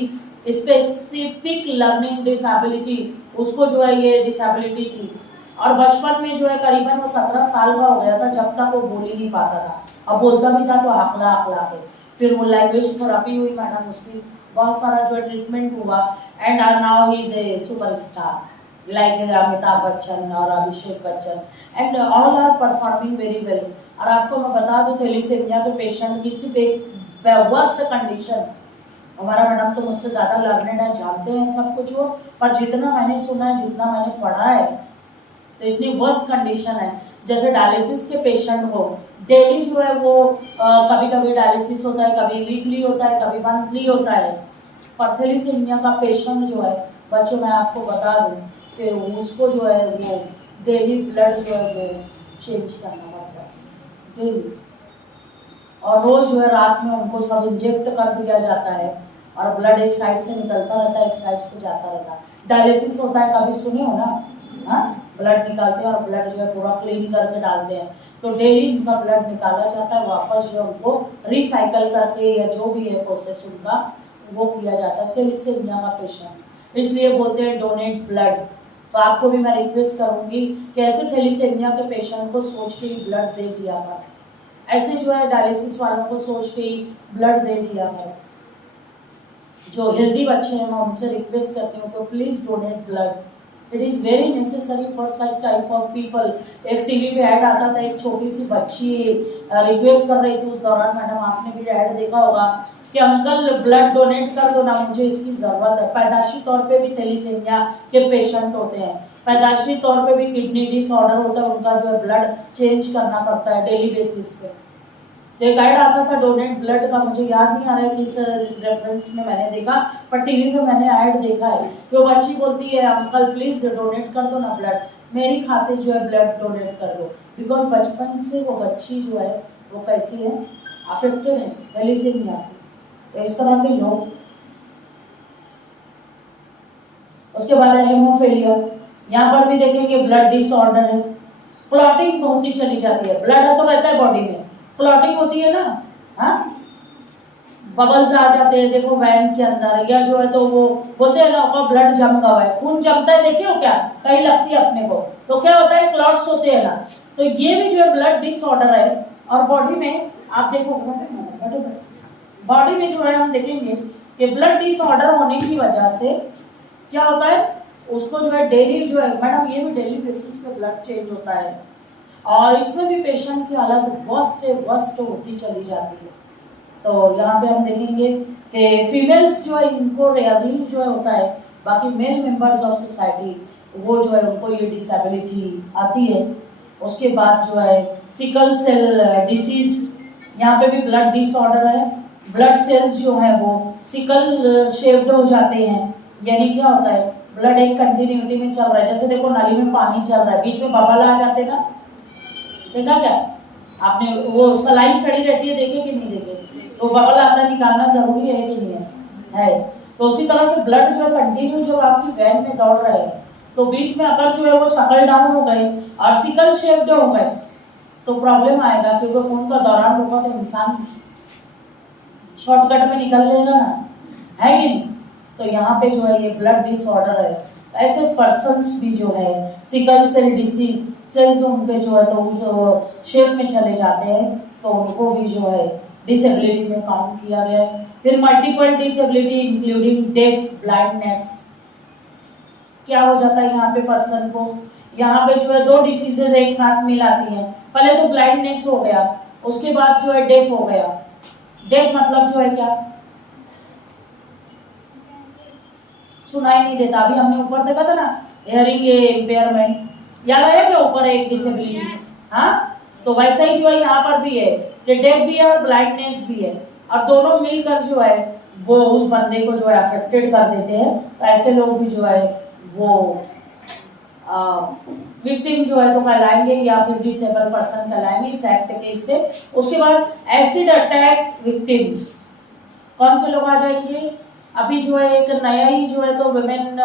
specific learning disability, उसको जो है ये डिसेबिलिटी थी। और बचपन में जो है करीबन वो 17 साल का हो गया था जब तक वो बोल ही नहीं पाता था, अब बोलता भी था तो हकला हकला के। फिर वो लैंग्वेज थेरेपी हुई मैडम, उसकी बहुत सारा जो है ट्रीटमेंट हुआ, and now he is a superstar like Amitabh Bachchan और Abhishek Bachchan, and all are performing very well. और आपको मैं बता दूं थैलेसीमिया के पेशेंट की सिर्फ एक वर्स्ट कंडीशन, हमारा मैडम तो मुझसे ज़्यादा लर्नेड है, जानते हैं सब कुछ वो, पर जितना मैंने सुना है, जितना मैंने पढ़ा है, तो इतनी वर्स्ट कंडीशन है। जैसे डायलिसिस के पेशेंट को डेली जो है वो कभी कभी डायलिसिस होता है, कभी वीकली होता है, कभी मंथली होता है। पर थैलेसीमिया का पेशेंट जो है बच्चों, मैं आपको बता दूं कि उसको जो है वो डेली ब्लड जो है वो चेंज करना पड़ता है डेली, और रोज जो है रात में उनको सब इंजेक्ट कर दिया जाता है, और ब्लड एक साइड से निकलता रहता है, एक साइड से जाता रहता है। डायलिसिस होता है, कभी सुने हो ना? हाँ, ब्लड निकालते हैं और ब्लड जो है पूरा क्लीन करके डालते हैं, तो डेली उनका ब्लड निकाला जाता है, वापस जो है उनको रिसाइकल करके या जो भी है प्रोसेस उनका वो किया जाता है। थैलेसीमिया का पेशेंट, इसलिए बोलते हैं डोनेट ब्लड। तो आपको भी मैं रिक्वेस्ट करूंगी कि ऐसे थैलेसीमिया के पेशेंट को सोच के ही ब्लड दे दिया जाए, ऐसे जो है डायलिसिस वालों को सोच के ही ब्लड दे दिया है। जो हेल्दी बच्चे हैं मैं उनसे रिक्वेस्ट करती हूँ तो please donate blood, it is very necessary for such type of people. एक टीवी पे ऐड आता था, एक छोटी सी बच्ची रिक्वेस्ट कर रही थी, उस दौरान मैडम आपने भी ऐड देखा होगा कि अंकल ब्लड डोनेट कर दो ना, मुझे इसकी ज़रूरत है। पैदाशी तौर पे भी थैलेसीमिया के पेशेंट होते हैं, पैदाशी तौर पे भी किडनी डिसऑर्डर होता है, उनका जो है ब्लड चेंज करना पड़ता है डेली बेसिस पे। तो एक ऐड आता था डोनेट ब्लड का, मुझे याद नहीं आ रहा है किस रेफरेंस में मैंने देखा, पर टीवी पे मैंने ऐड देखा है कि वो बच्ची बोलती है अंकल प्लीज डोनेट कर दो ना ब्लड, मेरी खाते जो है ब्लड डोनेट कर दो। बिकॉज बचपन से वो बच्ची जो है वो कैसी है, अफेक्टेड है थैलेसीमिया की। तो इस तरह के लोग उसके बाद है हेमोफीलिया, यहाँ पर भी देखेंगे ब्लड डिसऑर्डर है, क्लॉटिंग बहुत ही चली जाती है, ब्लड है तो रहता है बॉडी में, क्लॉटिंग होती है ना, हाँ बबल्स आ जाते हैं देखो वैन के अंदर, या जो है तो वो बोलते हैं ना ब्लड जम गया है, खून जमता है, देखे हो क्या, कहीं लगती है अपने को, तो क्या होता है क्लॉट्स होते हैं ना, तो ये भी जो है ब्लड डिसऑर्डर है। और बॉडी में आप देखो, बॉडी में जो है हम देखेंगे कि ब्लड डिसऑर्डर होने की वजह से क्या होता है, उसको जो है डेली जो है मैडम, ये भी डेली बेसिस पे ब्लड चेंज होता है, और इसमें भी पेशेंट की हालत वर्स्ट होती चली जाती है। तो यहाँ पे हम देखेंगे कि फीमेल्स जो है इनको रेयरली जो है होता है, बाकी मेल मेंबर्स ऑफ सोसाइटी वो जो है उनको ये डिसेबिलिटी आती है। उसके बाद जो है सिकल सेल डिसीज, यहाँ पे भी ब्लड डिसऑर्डर है, ब्लड सेल्स जो है वो सिकल शेप्ड हो जाते हैं, यानी क्या होता है ब्लड एक कंटिन्यूटी में चल रहा है, जैसे देखो नाली में पानी चल रहा है, बीच में बबल आ जाते ना, देखा क्या आपने, वो सलाइन चढ़ी रहती है, देखे कि नहीं देखे, तो बबल आता निकालना जरूरी है कि नहीं है। तो उसी तरह से ब्लड जो है कंटिन्यू जो आपकी वैन में दौड़ रहे हैं, तो बीच में अगर जो है वो सकल डाउन हो गए और सिकल शेप्ड हो गए तो प्रॉब्लम आएगा, क्योंकि खून का दौरान होगा तो इंसान शॉर्टकट में निकल लेगा ना, है कि नहीं। तो यहाँ पे जो है ये ब्लड डिसऑर्डर है, ऐसे पर्सन्स भी जो है सिकल सेल डिसीज, सेल्स उनके जो है तो उस शेप में चले जाते हैं, तो उनको भी जो है डिसेबिलिटी में काउंट किया गया है। फिर multiple disability including deaf, blindness, क्या हो जाता है यहाँ पे पर्सन को, यहाँ पे जो है दो डिसीजेज एक साथ मिल आती हैं, पहले तो ब्लाइंडनेस हो गया, उसके बाद जो है डेफ हो गया। डेफ मतलब जो है क्या, सुनाई नहीं देता, अभी हमने ऊपर देखा था ना हियरिंग इम्पेयरमेंट, याद आया क्या ऊपर एक डिसेबिलिटी, हाँ तो वैसा ही जो है यहाँ पर भी है कि डेफ भी है और ब्लाइंडनेस भी है, और दोनों मिलकर जो है वो उस बंदे को जो है अफेक्टेड कर देते हैं। तो ऐसे लोग भी जो है वो विक्टिम जो है तो कहलाएंगे या फिर डिसेबल पर्सन कहलाएंगे इस एक्ट के इससे। उसके बाद एसिड अटैक विक्टिम्स, कौन से लोग आ जाएंगे, अभी जो है एक नया ही जो है तो women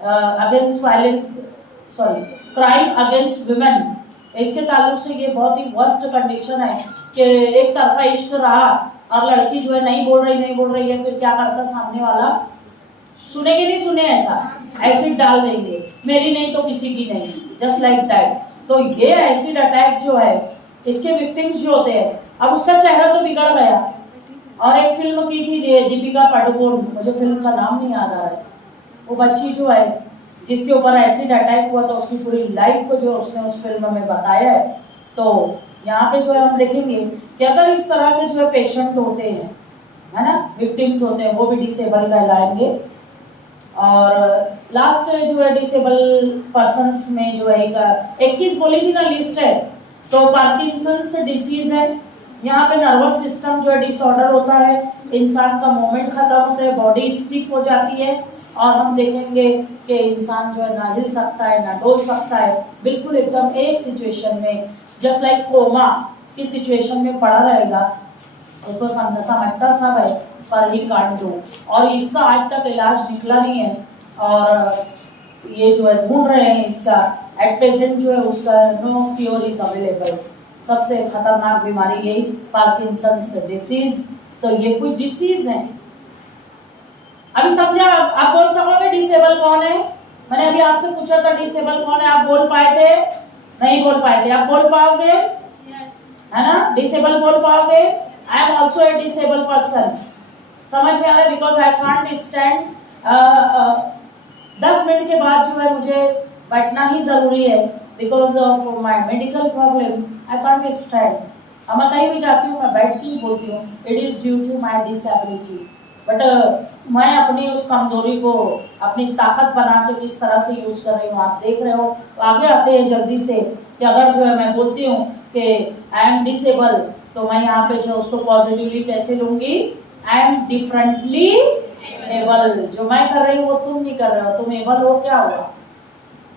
against violence, sorry crime against women, इसके ताल्लुक से ये बहुत ही वर्स्ट कंडीशन है कि एक तरफा इश्क रहा और लड़की जो है नहीं बोल रही है, फिर क्या करता सामने वाला, सुने कि नहीं सुने, ऐसा एसिड डाल देंगे, मेरी नहीं तो किसी की नहीं, जस्ट लाइक दैट। तो ये एसिड अटैक जो है इसके विक्टिम्स जो होते हैं, अब उसका चेहरा तो बिगड़ गया, और एक फिल्म की थी दीपिका पादुकोण, मुझे फिल्म का नाम नहीं याद आ रहा है, वो बच्ची जो है जिसके ऊपर एसिड अटैक हुआ, तो उसकी पूरी लाइफ को जो उसने उस फिल्म में बताया है। तो यहाँ पे जो है हम देखेंगे कि अगर इस तरह के जो है पेशेंट होते हैं, है ना, विक्टिम्स होते हैं, वो भी डिसेबल कहलाएंगे। और लास्ट जो है डिसेबल पर्सन्स में जो है 21 बोली थी ना लिस्ट है, तो पार्किंसंस डिसीज है, यहाँ पे नर्वस सिस्टम जो है डिसऑर्डर होता है, इंसान का मूवमेंट खत्म होता है, बॉडी स्टिफ हो जाती है, और हम देखेंगे कि इंसान जो है ना हिल सकता है ना डोल सकता है, बिल्कुल एकदम एक सिचुएशन में जस्ट लाइक कोमा की सिचुएशन में पड़ा रहेगा, उसको समझता सब है पर ही काट दो। और इसका आज तक इलाज निकला नहीं है, और ये जो है ढूंढ रहे हैं इसका, एट प्रेजेंट जो है उसका नो क्योर इज अवेलेबल। सबसे खतरनाक बीमारी यही पार्किंसंस डिसीज। तो ये कुछ डिसीज हैं, अभी समझा, आप बोल सकोगे डिसेबल कौन है, मैंने अभी आपसे पूछा था डिसेबल कौन है, आप बोल पाए थे, नहीं बोल पाए थे, आप बोल पाओगे, है ना, डिसेबल बोल पाओगे। I am also a disable person, समझ में आ रहा है, because I can't stand, 10 minute के बाद जो है मुझे बैठना ही जरूरी है, because of my medical problem I can't stand. अब मैं कहीं भी जाती हूँ मैं बैठ के ही बोलती हूँ, it is due to my disability. But मैं अपनी उस कमजोरी को अपनी ताकत बना के किस तरह से यूज़ कर रही हूँ, आप देख रहे हो। तो आगे आते हैं जल्दी से कि अगर जो है मैं बोलती हूँ कि आई एम डिसेबल, तो मैं यहाँ पे जो उसको पॉजिटिवली कैसे लूँगी, आई एम डिफरेंटली एबल। जो मैं कर रही हूँ वो तुम नहीं कर रहे हो, तुम एबल हो, क्या हुआ,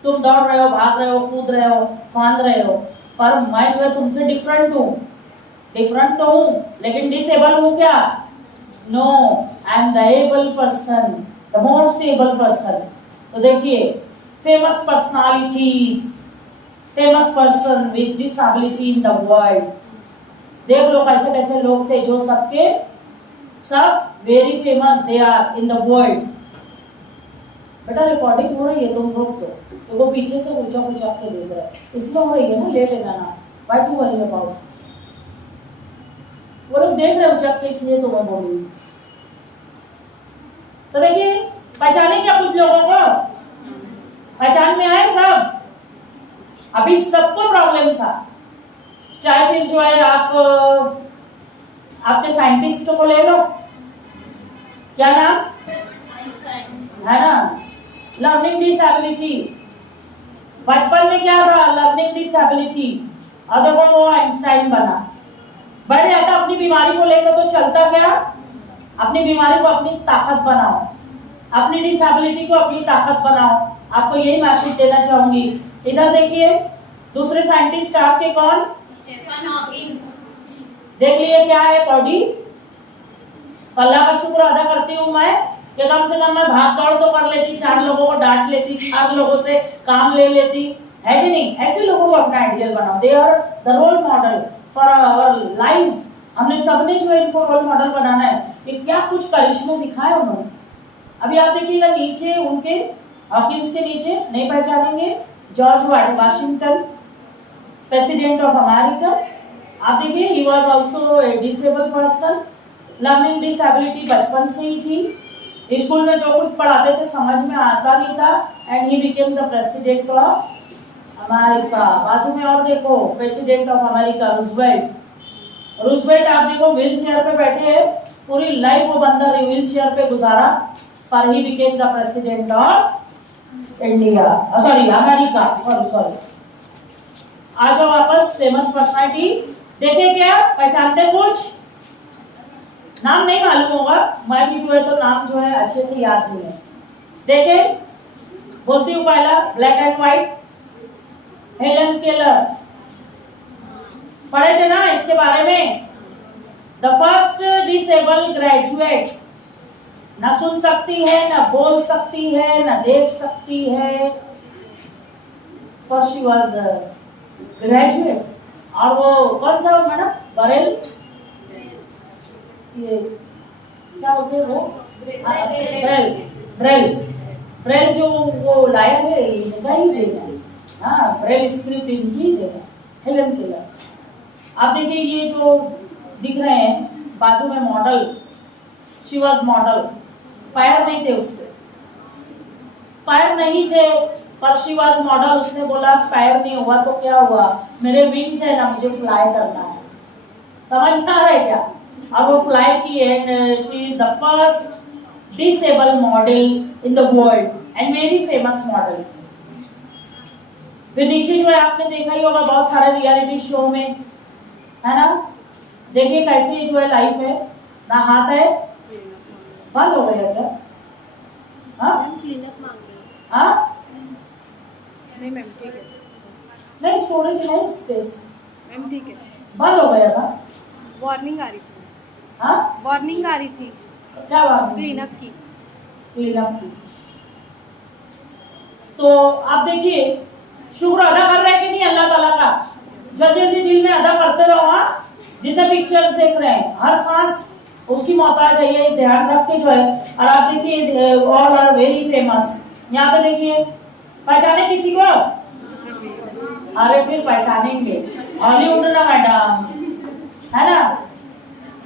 तुम दौड़ रहे हो, भाग रहे हो, कूद रहे हो, फांद रहे हो, पर मैं जो है तुमसे डिफरेंट हूँ, डिफरेंट तो हूँ लेकिन डिसेबल हूँ क्या, no, I am the able person, the most able person. तो देखिए famous personalities, famous person with disability in the world. देख लो कैसे कैसे लोग थे जो सबके सब very famous they are in the world. बेटा रिकॉर्डिंग हो रही है, तुम रोक दो, तो वो पीछे से पूछा के देख रहे हैं, इसमें हो रही है ना, ले लेना ना, व्हाई टू वरी अबाउट। वो लोग देख रहे उचक के, इसलिए तो मैं बोल रही हूँ। तो देखिए पहचाने क्या कुछ लोगों को, पहचान में आए सब। अभी सबको प्रॉब्लम था, चाहे फिर जो है आप आपके साइंटिस्टों को ले लो, क्या नाम है ना, लर्निंग डिसेबिलिटी। बचपन में क्या था, लर्निंग डिसेबिलिटी, और देखो वो आइंस्टाइन बना। बढ़ जाता अपनी बीमारी को लेकर तो चलता क्या, अपनी बीमारी को अपनी ताकत बनाओ, अपनी डिसेबिलिटी को अपनी ताकत बनाओ। आपको यही मैसेज देना चाहूंगी। इधर देखिए दूसरे साइंटिस्ट आपके कौन, स्टीफन हॉकिंग। देख लिए क्या है बॉडी। अल्लाह का शुक्र अदा करती हूँ मैं कि कम से कम मैं भाग दौड़ तो कर लेती, 4 लोगों को डांट लेती, 4 लोगों से काम ले लेती, है कि नहीं। ऐसे लोगों को अपना आइडियल बनाओ, they are the role model for our lives. हमने सबने जो है इनको रोल मॉडल बनाना है कि क्या कुछ करिश्मे दिखाए उन्होंने। अभी आप देखिएगा नीचे उनके हॉकिंस के नीचे नहीं पहचानेंगे, George Washington, president of America. आप देखिए he was also a disable person, learning disability बचपन से ही थी। स्कूल में जो कुछ पढ़ाते थे समझ में आता नहीं था, and he became the president of America. बाजू में और देखो president of America Roosevelt. Roosevelt आप देखो व्हील चेयर पे बैठे हैं, पूरी लाइफ वो बंदा व्हील चेयर पे गुजारा, पर he became the president of India, sorry America, sorry. आ जाओ वापस फेमस पर्सनालिटी। देखे क्या पहचानते, कुछ नाम नहीं मालूम होगा, मैं भी जो है तो नाम जो है अच्छे से याद नहीं है। देखे बोलती हूँ पहला black and white, Helen Keller, पढ़े थे ना इसके बारे में। द फर्स्ट डिसेबल ग्रेजुएट, ना सुन सकती है, ना बोल सकती है, ना देख सकती है, पर शी वाज ग्रेजुएट। और वो कौन सा मैडम, बरेल, ये क्या बोलते हैं वो, ब्रेल जो वो लाया है इनका ही देना, हाँ ब्रेल स्क्रिप्ट इनकी देना, हेलन केलर। आप देखिए ये जो दिख रहे हैं बाजू में मॉडल, शी वाज मॉडल। पैर नहीं थे उसके, पैर नहीं थे, पर शी वाज मॉडल। उसने बोला पैर नहीं हुआ तो क्या हुआ, मेरे विंग्स है ना, मुझे फ्लाई करना है। समझ में आ रहा है क्या। और वो फ्लाई की, and she is the first disable model in the world and very famous model. फिर नीचे जो है आपने देखा ही होगा बहुत सारे रियलिटी शो में, है ना। देखिए कैसे जो है लाइफ है ना, हाथ है बंद हो गया क्या, हाँ क्लीनअप मांग रही हूँ। हाँ नहीं मैम ठीक है, नहीं स्टोरेज है स्पेस, मैम ठीक है। बंद हो गया था, वार्निंग आ रही थी, हाँ वार्निंग आ रही थी क्या बात, क्लीनअप की। क्लीनअप की। तो आप देखिए शुक्र अदा कर रहे हैं कि नहीं अल्लाह ताला का, जल्दी जल्दी दिल में अदा करते रहो। हाँ जितने पिक्चर्स देख रहे हैं, हर सांस उसकी मोहताज है, ये ध्यान रख के जो है। और आप देखिए ऑल आर वेरी फेमस। यहाँ पे देखिए पहचाने किसी को, अरे फिर पहचानेंगे, हॉलीवुड ना मैडम, है ना,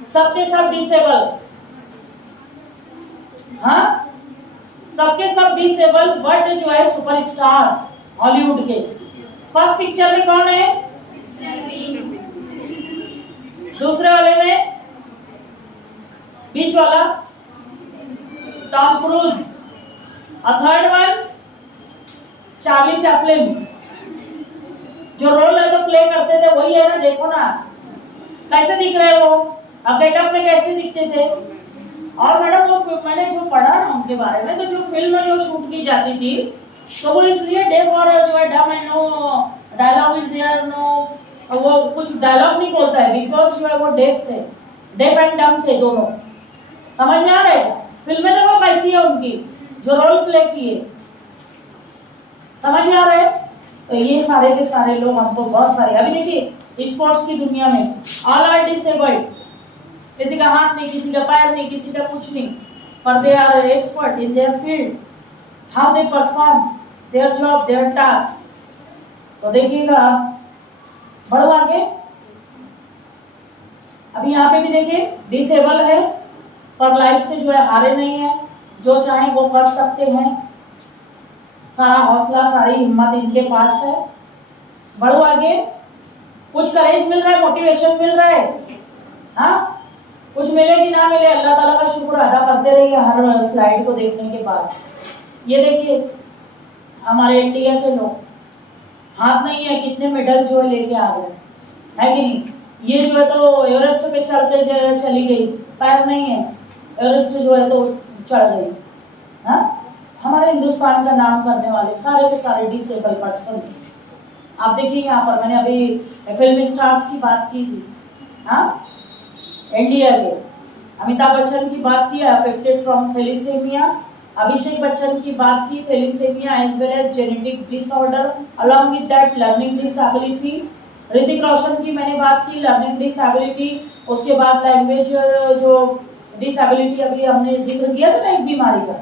सबके सब डिसेबल, हाँ सबके सब डिसेबल, बट जो है सुपरस्टार्स हॉलीवुड के। फर्स्ट पिक्चर में कौन है, दूसरे वाले में बीच वाला टॉम क्रूज, और थर्ड वन चार्ली चैपलिन। जो रोल है तो प्ले करते थे वही है ना, देखो ना कैसे दिख रहे वो, अब गेटअप में कैसे दिखते थे। और मैडम वो मैंने जो पढ़ा ना उनके बारे में, तो जो फिल्म जो शूट की जाती थी तो वो इसलिए डेफ और जो है dumb and no dialogue is there, no वो कुछ डायलॉग नहीं बोलता है, बिकॉज जो है वो डेफ थे, डेफ एंड डम थे दोनों। समझ में आ रहा है क्या। फिल्में देखो कैसी है उनकी, जो रोल प्ले किए, समझ में आ रहा है? तो ये सारे के सारे लोग हमको बहुत सारे, अभी देखिए स्पोर्ट्स की दुनिया में ऑल आर डिसेबल्ड, किसी का हाथ नहीं, किसी का पैर नहीं, किसी का कुछ नहीं, पर they are expert in their field, how they perform their job, their task. तो देखिएगा आप, बढ़ो आगे। अभी यहाँ पे भी देखिए डिसेबल है पर लाइफ से जो है हारे नहीं है, जो चाहे वो कर सकते हैं, सारा हौसला सारी हिम्मत इनके पास है। बढ़ो आगे। कुछ करेज मिल रहा है, मोटिवेशन मिल रहा है, हाँ कुछ मिले कि ना मिले अल्लाह ताला का शुक्र अदा करते रहिए हर स्लाइड को देखने के बाद। ये देखिए हमारे इंडिया के लोग, हाथ नहीं है, कितने मेडल जो है लेके आ गए, है कि नहीं? ये जो है तो एवरेस्ट पे चलते चली गई, पैर नहीं है, एवरेस्ट जो है तो चढ़ गई। हाँ, हमारे हिंदुस्तान का नाम करने वाले सारे के सारे डिसेबल पर्सन्स, आप देखिए यहाँ पर मैंने अभी फिल्म स्टार्स की बात की थी, हाँ इंडिया के अमिताभ बच्चन की बात की, affected from thalassemia, Abhishek Bachchan की बात की, thalassemia as well as genetic disorder, along with that learning disability. Hrithik Roshan की मैंने बात की, लर्निंग डिसेबिलिटी, उसके बाद लैंग्वेज जो डिसेबिलिटी अभी हमने जिक्र किया था ना एक बीमारी का,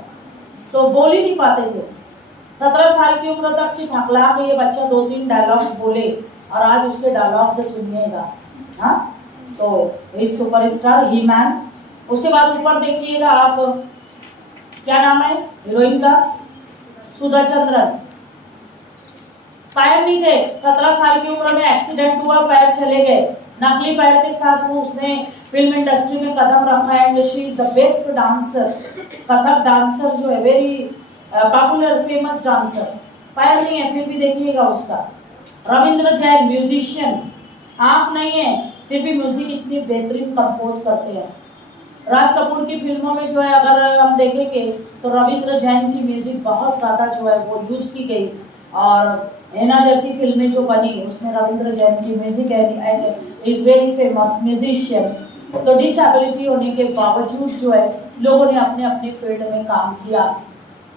तो बोल ही नहीं पाते थे। 17 साल की उम्र तक सिर्फ हकला के ये बच्चा 2-3 डायलॉग्स बोले, और आज उसके डायलॉग से सुनिएगा, हाँ तो इस सुपरस्टार ही मैन। उसके बाद ऊपर देखिएगा आप, क्या नाम है हीरोइन का, सुधा चंद्रन, पैर नहीं थे, 17 साल की उम्र में एक्सीडेंट हुआ, पैर चले गए, नकली पैर के साथ वो उसने फिल्म इंडस्ट्री में कदम रखा and she is the best dancer, Kathak dancer जो है, वेरी पॉपुलर फेमस डांसर। पैर नहीं है फिर भी देखिएगा उसका। रविंद्र जैन म्यूजिशियन, आंख नहीं है फिर भी म्यूजिक इतनी बेहतरीन कंपोज करते हैं। राज कपूर की फिल्मों में जो है अगर हम देखेंगे तो रविंद्र जैन की म्यूजिक बहुत ज़्यादा जो है वो यूज की गई, और हैना जैसी फिल्में जो बनी उसमें रविंद्र जैन की music is very famous musician. तो डिसेबिलिटी होने के बावजूद जो है लोगों ने अपने अपने फील्ड में काम किया।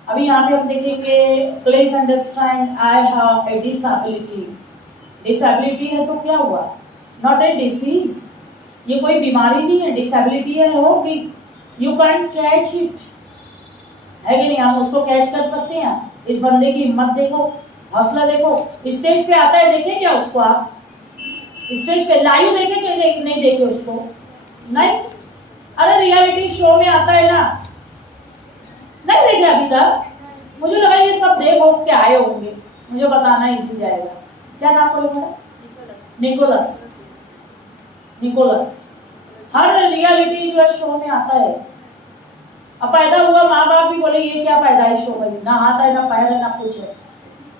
अभी यहाँ पे हम देखेंगे, please understand I have a disability. Disability है तो क्या हुआ, नॉट ए डिसीज, ये कोई बीमारी नहीं है, डिसेबिलिटी है होगी, यू कैन कैच इट, है कि नहीं? हम उसको कैच कर सकते हैं। इस बंदे की हिम्मत देखो, हौसला देखो, स्टेज पे आता है, देखे क्या उसको? आप स्टेज पे लाइव देखे क्या? नहीं देखे उसको, नहीं? अरे रियलिटी शो में आता है ना, नहीं देखे अभी तक? मुझे लगा ये सब देख हो के आए होंगे, मुझे बताना इजी जाएगा। क्या नाम बोलूंगा? निकोलस। निकोलस हर रियलिटी जो है शो में आता है। अब पैदा हुआ, माँ बाप भी बोले ये क्या पैदाइश हो गई, ना हाथ है ना पैर है ना कुछ है,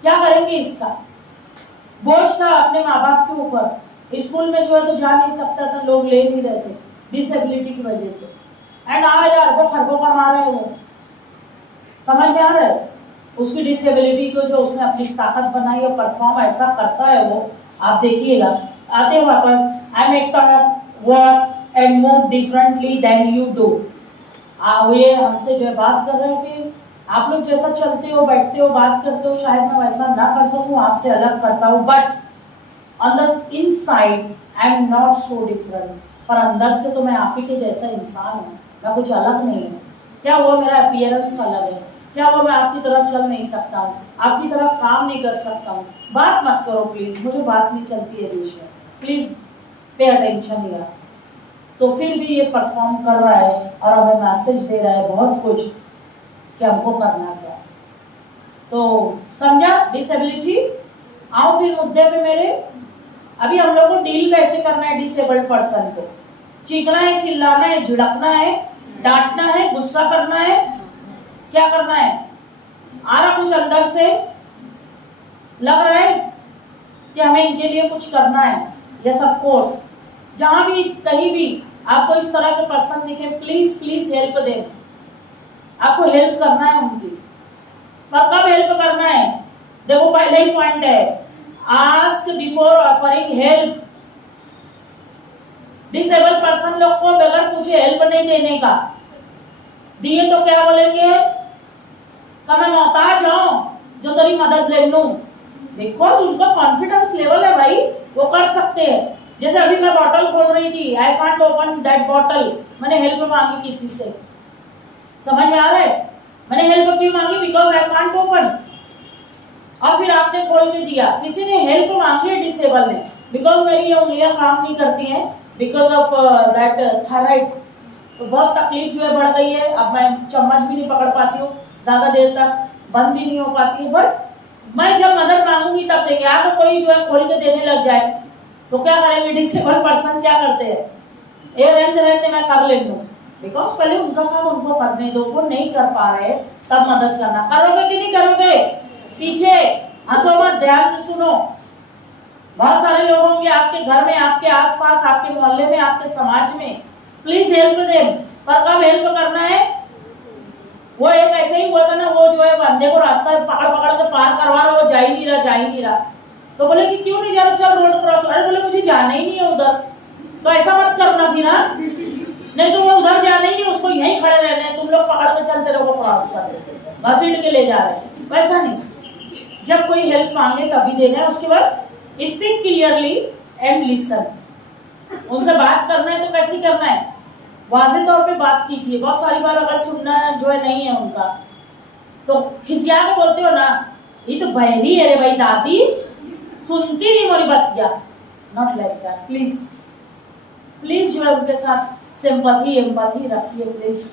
क्या करेंगे इसका? बोझ था अपने माँ बाप के ऊपर, स्कूल में जो है तो जा नहीं सकता था, लोग ले नहीं रहे थे डिसेबिलिटी की वजह से, एंड आज अरबों खरबों कमा रहे हैं वो। समझ में आ रहा है? उसकी डिसेबिलिटी को जो उसने अपनी ताकत बनाई और परफॉर्म ऐसा करता है वो, आप देखिएगा। आते हैं वापस, I may talk walk and move differently then you do. ये हमसे जो है बात कर रहे हैं कि आप लोग जैसा चलते हो, बैठते हो, बात करते हो, शायद मैं वैसा ना कर सकूं, आपसे अलग करता हूं, but on the inside I am not so different. पर अंदर से तो मैं आप ही के जैसा इंसान हूँ, मैं कुछ अलग नहीं हूँ। क्या हुआ मेरा अपीयरेंस अलग है, क्या हुआ मैं आपकी तरह चल नहीं सकता हूँ, आपकी तरह काम नहीं कर सकता हूँ। बात मत करो प्लीज़, मुझे बात नहीं चलती है बीच में, प्लीज़ पे अटेंशन यार। तो फिर भी ये परफॉर्म कर रहा है और हमें मैसेज दे रहा है बहुत कुछ कि हमको करना क्या। तो समझा डिसेबिलिटी? आओ फिर मुद्दे पे मेरे। अभी हम लोग को डील कैसे करना है डिसेबल्ड पर्सन को? चीखना है, चिल्लाना है, झिड़कना है, डांटना है, गुस्सा करना है, क्या करना है? आ रहा कुछ अंदर से, लग रहा है कि हमें इनके लिए कुछ करना है। यस ऑफ कोर्स, जहां भी कहीं भी आपको इस तरह के पर्सन दिखे, प्लीज प्लीज हेल्प दें। आपको हेल्प करना है उनकी, पर कब हेल्प करना है? देखो पहले ही पॉइंट है, ask before offering help. Disable person लोग को बगैर पूछे हेल्प नहीं देने का। दिए तो क्या बोलेंगे? मैं मोहताज हूं, जो तेरी मदद ले लूं, बिकॉज उनका कॉन्फिडेंस लेवल है भाई, वो कर सकते हैं। जैसे अभी मैं बॉटल खोल रही थी, I can't open that bottle, मैंने हेल्प मांगी किसी से, समझ में आ रहा है? मैंने हेल्प क्यों मांगी? बिकॉज आई कांट ओपन, और फिर आपने खोल के दिया। किसी ने हेल्प मांगी है डिसेबल ने, बिकॉज मेरी ये उंगलियां काम नहीं करती हैं बिकॉज ऑफ दैट थायराइड, तो बहुत तकलीफ जो है बढ़ गई है। अब मैं चम्मच भी नहीं पकड़ पाती हूँ ज्यादा देर तक, बंद भी नहीं हो पाती है। बट मैं जब मदद मांगूंगी तब देंगे। आपको कोई जो है खोल के देने लग जाए तो क्या करेंगे? डिसेबल पर्सन क्या करते हैं, ए रहते रहते मैं कर ले लूँ, बिकॉज पहले उनका काम उनको करने दो, वो नहीं कर पा रहे तब मदद करना। करोगे कि नहीं करोगे? पीछे हंसो मत, ध्यान से सुनो। बहुत सारे लोग होंगे आपके घर में, आपके आसपास, आपके मोहल्ले में, आपके समाज में, प्लीज हेल्प देम। पर कब हेल्प करना है? वो एक ऐसे ही हुआ था ना, वो जो है बंदे को रास्ता पकड़ पकड़ के पार करवा रहा, वो जा ही नहीं रहा, जा ही नहीं रहा। तो बोले कि क्यों नहीं जा रहा? चल रोड क्रॉस। अरे बोले मुझे जाना ही नहीं है उधर। तो ऐसा मत करना फिर, हाँ? नहीं तो वो उधर जाना ही है, उसको यहीं खड़े रहना है, तुम लोग पकड़ के चलते रहो, क्रॉस कर घसीट के ले जा रहे हैं। वैसा नहीं, जब कोई हेल्प मांगे तभी देना है। उसके बाद स्पीक क्लियरली एंड लिसन। उनसे बात करना है तो कैसे करना है? वाज़ेह तौर पे बात कीजिए। बहुत सारी बार अगर सुनना जो है नहीं है उनका, तो खिसिया के बोलते हो ना, ये तो बहरी है रे भाई दादी, सुनती नहीं मेरी बतिया। Not like that, please please जो है उनके साथ सिंपैथी एम्पैथी रखिए प्लीज।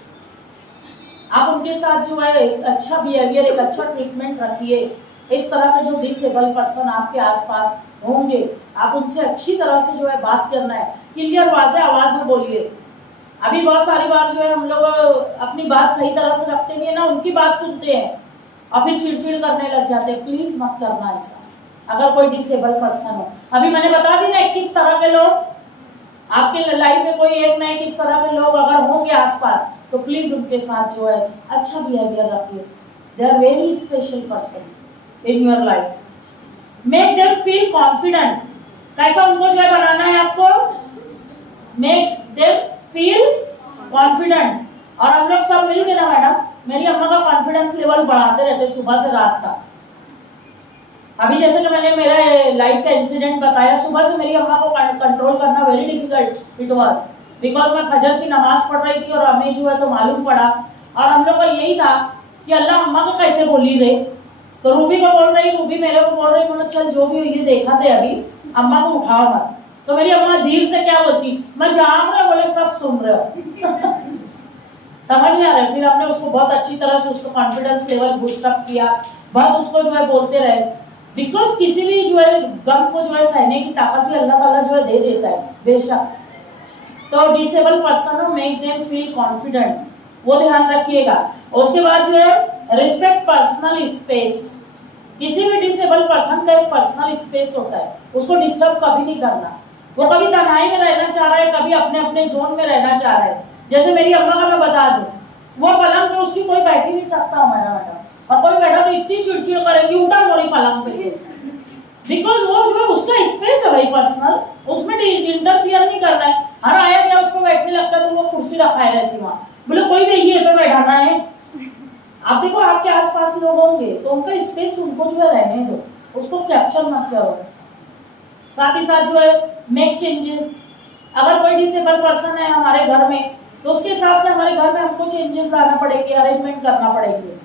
आप उनके साथ जो है एक अच्छा बिहेवियर, एक अच्छा ट्रीटमेंट रखिए। इस तरह के जो डिसेबल पर्सन आपके आसपास होंगे, आप उनसे अच्छी तरह से जो है बात करना है। क्लियर वाज़ेह आवाज में बोलिए। अभी बहुत सारी बार जो है हम लोग अपनी बात सही तरह से रखते नहीं है ना, उनकी बात सुनते हैं और फिर चिड़चिड़ करने लग जाते हैं। प्लीज मत करना ऐसा अगर कोई डिसेबल पर्सन हो। अभी मैंने बता दी ना 21 तरह के लोग आपके लाइफ में, कोई एक ना एक इस तरह के लोग अगर होंगे आसपास, तो प्लीज उनके साथ जो है अच्छा बिहेवियर रखिए। They are very special person in your life. Make them feel confident. कैसा उनको जो है बनाना है आपको? Make them feel confident. और हम लोग सब मिल के ना मैडम, मेरी अम्मा का कॉन्फिडेंस लेवल बढ़ाते रहते सुबह से रात तक। अभी जैसे कि मैंने मेरा लाइफ का इंसिडेंट बताया, सुबह से मेरी अम्मा को कंट्रोल करना very difficult it was, because मैं फजर की नमाज पढ़ रही थी और हमें जो है तो मालूम पड़ा, और हम लोग का यही था कि अल्लाह अम्मा को कैसे बोली रे। तो रूबी को बोल रही, रूबी मेरे को बोल रही, मतलब चल जो भी ये देखा थे अभी, अम्मा को उठाओ मत। तो मेरी अम्मा धीरे से क्या बोलती, मैं जाग रहा, बोले सब सुन रहे हो। समझ नहीं आ रहा। फिर हमने उसको बहुत अच्छी तरह से उसको कॉन्फिडेंस लेवल बूस्ट अप किया, बहुत उसको जो है बोलते रहे, बिकॉज किसी भी जो है गम को जो है सहने की ताकत भी अल्लाह ताला जो है दे देता है बेशक। तो डिसेबल पर्सन हो, मेक देम फील कॉन्फिडेंट, वो ध्यान रखिएगा। उसके बाद जो है रिस्पेक्ट पर्सनल स्पेस। किसी भी डिसेबल पर्सन का एक पर्सनल स्पेस होता है, उसको डिस्टर्ब कभी नहीं करना। वो कभी तन्हाई में रहना चाह रहा है, कभी अपने अपने जोन में रहना चाह रहा है। जैसे मेरी अम्मा का मैं बता दूं, वो पलंग पे उसकी कोई बैठ ही नहीं सकता हमारा मैडम, और कोई बैठा तो इतनी चिड़चिड़ करेंगी, उतर मोड़ी पलंग पे से, बिकॉज वो जो है उसका स्पेस है भाई पर्सनल, उसमें इंटरफियर नहीं करना है। हर आया गया उसको बैठने लगता है तो वो कुर्सी रखाए रहती वहाँ, बोले कोई नहीं ये पे बैठाना है। आप देखो आपके आसपास लोग होंगे तो उनका स्पेस उनको जो है रहने दो, उसको कैप्चर मत करो। साथ ही साथ जो है मेक चेंजेस। अगर कोई डिसेबल पर्सन है हमारे घर में, तो उसके हिसाब से हमारे घर में हमको चेंजेस लाना पड़ेगी, अरेंजमेंट करना पड़ेगी,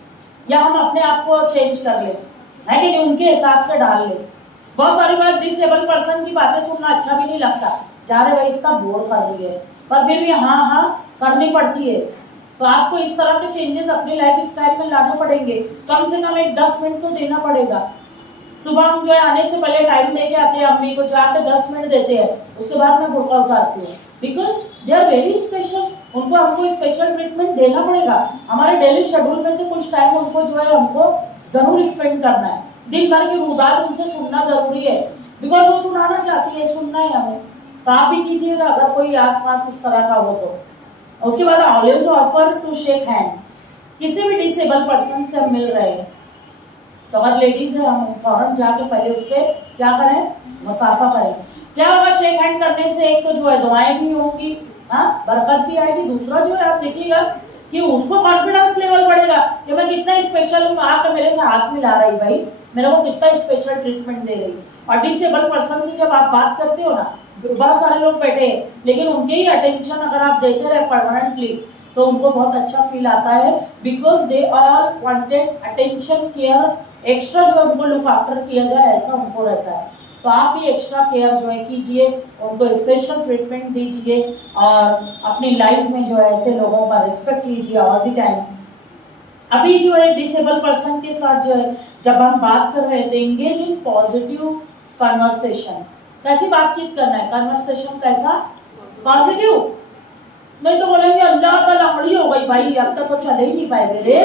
या हम अपने आप को चेंज कर ले, है कि नहीं, उनके हिसाब से डाल ले। बहुत सारी बार डिसेबल पर्सन की बातें सुनना अच्छा भी नहीं लगता, जा रहे भाई इतना बोर कर रही है, पर फिर भी हाँ हाँ करनी पड़ती है। तो आपको इस तरह के चेंजेस अपनी लाइफ स्टाइल में लाने पड़ेंगे। कम से कम एक 10 मिनट तो देना पड़ेगा। सुबह हम जो है आने से पहले टाइम लेके आते हैं, अम्मी को जाकर 10 मिनट देते हैं, उसके बाद मैं बुर्का उतारती हूँ, because they are very special. उनको हमको स्पेशल ट्रीटमेंट देना पड़ेगा। हमारे डेली शेड्यूल में से कुछ टाइम उनको जो है हमको जरूर स्पेंड करना है। दिन भर की रुदात उनसे सुनना जरूरी है, बिकॉज वो सुनाना चाहती है, सुनना है हमें। तो आप भी कीजिएगा अगर कोई आसपास इस तरह का हो तो। उसके बाद always offer to shake hand. किसी भी डिसेबल पर्सन से हम मिल रहे हैं तो अगर लेडीज है, हम फौरन जाके पहले उससे क्या करें, मुसाफा करें। क्या होगा शेक हैंड करने से? एक तो जो है दुआएं भी होंगी, हाँ बरकत भी आएगी। दूसरा जो है आप देखिएगा कि उसको कॉन्फिडेंस लेवल बढ़ेगा कि मैं कितना स्पेशल हूँ, आकर मेरे से हाथ मिला रही भाई, मेरे को कितना स्पेशल ट्रीटमेंट दे रही। और डिसेबल पर्सन से जब आप बात करते हो ना, बहुत सारे लोग बैठे हैं लेकिन उनके ही अटेंशन अगर आप देते रहे परमानेंटली तो उनको बहुत अच्छा फील आता है, because they are wanted attention, care extra जो है उनको लुक आफ्टर किया जाए ऐसा उनको रहता है। तो आप भी एक्स्ट्रा केयर जो है कीजिए, उनको स्पेशल ट्रीटमेंट दीजिए और अपनी लाइफ में जो है ऐसे लोगों का रिस्पेक्ट कीजिए ऑल द टाइम। अभी जो है डिसेबल पर्सन के साथ जो है जब हम बात कर रहे थे, एंगेज इन पॉजिटिव कन्वर्सेशन, कैसी बातचीत करना है, कन्वर्सेशन कैसा पॉजिटिव। नहीं तो बोलेंगे अल्लाह का लंगड़ी हो गई भाई, अब तक तो चले ही नहीं पाएंगे रे।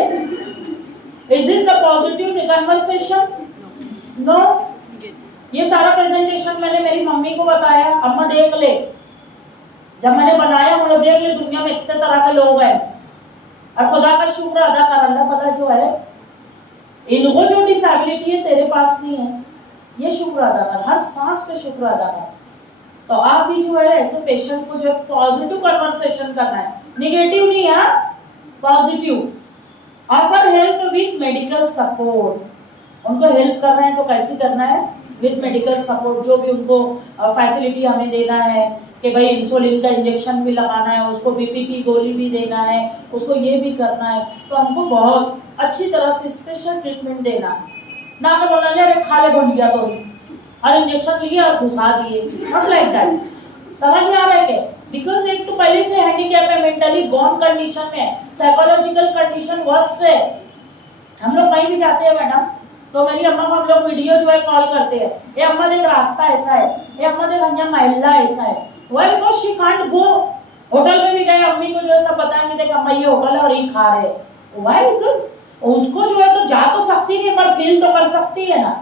Is this the positive conversation? No. ये सारा प्रेजेंटेशन मैंने मेरी मम्मी को बताया, अम्मा देख ले, जब मैंने बनाया मुझे देख ले दुनिया में इतने तरह के लोग हैं और खुदा का शुक्र अदा कर, अल्लाह ताला जो है इनको जो डिसेबिलिटी है तेरे पास नहीं है, ये शुक्र अदा कर, हर सांस पे शुक्र अदा कर। तो आप भी जो है ऐसे पेशेंट को जो है पॉजिटिव कन्वर्सेशन करना है, निगेटिव नहीं है, positive. Offer help with medical support, उनको हेल्प करना है तो कैसे करना है, विद मेडिकल सपोर्ट। जो भी उनको फैसिलिटी हमें देना है कि भाई इंसुलिन का इंजेक्शन भी लगाना है, उसको बीपी की गोली भी देना है, उसको ये भी करना है, तो हमको बहुत अच्छी तरह से स्पेशल ट्रीटमेंट देना है। ना कि बोलना ले अरे खा ले बोलिया तो और इंजेक्शन लिए और घुसा दिए, नॉट लाइक दैट। समझ में आ रहा है क्या? बिकॉज एक तो पहले से हैंडीकैप है, मेंटली गॉन कंडीशन में, साइकोलॉजिकल कंडीशन वर्स्ट है। हम लोग कहीं भी जाते हैं मैडम तो मेरी अम्मा को हम लोग वीडियो जो है कॉल करते हैं, ये अम्मा देख रास्ता ऐसा है, ये अम्मा देख यहाँ महिला ऐसा है, वह because she can't go. Hotel में भी गए अम्मी को जो है सब बताएंगे देख अम्मा ये होटल है और ये खा रहे हैं, वाई बिकॉज उसको जो है तो जा तो सकती नहीं पर फील तो कर सकती है ना।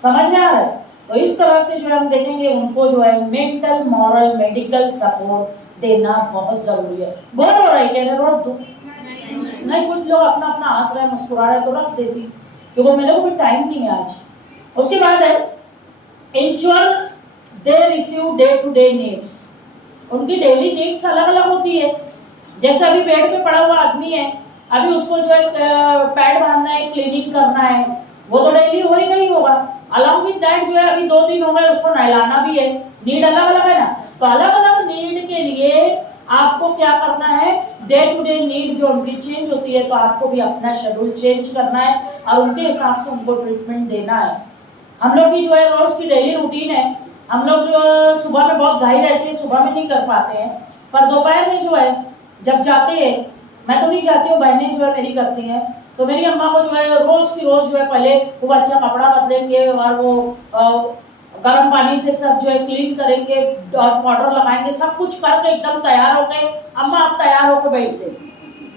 समझ में आ रहा है? तो इस तरह से जो है हम देखेंगे उनको जो है मेंटल मॉरल मेडिकल सपोर्ट देना बहुत जरूरी है। बोर हो रहा है कह रहे रोक दो नहीं, कुछ लोग अपना अपना हंस रहे मुस्कुरा रहे तो रख देती, क्योंकि मेरे को भी टाइम नहीं है आज। उसके बाद है ensure they receive day to day needs, उनकी डेली नीड्स अलग अलग होती है। जैसे अभी बेड पे पड़ा हुआ आदमी है, अभी उसको जो है पैड बांधना है, क्लीनिंग करना है, वो तो डेली हो ही होगा। अलॉन्ग विद दैट जो है अभी 2 दिन हो गए उसको नहलाना भी है, नीड अलग अलग है ना। तो अलग अलग नीड के लिए आपको क्या करना है, डे टू डे नीड जो उनकी चेंज होती है, तो आपको भी अपना शेड्यूल चेंज करना है और उनके हिसाब से उनको ट्रीटमेंट देना है। हम लोग की जो है रोज की डेली रूटीन है, हम लोग सुबह में बहुत घाई रहती है, सुबह में नहीं कर पाते हैं, पर दोपहर में जो है जब जाते हैं, मैं तो नहीं जाती हूँ, बहनें जो है मेरी करती हैं, तो मेरी अम्मा को जो है रोज की रोज जो है पहले वो अच्छा कपड़ा बदलेंगे और वो गर्म पानी से सब जो है क्लीन करेंगे और पाउडर लगाएंगे, सब कुछ करके एकदम तैयार हो गए, अम्मा आप तैयार होकर बैठ गए।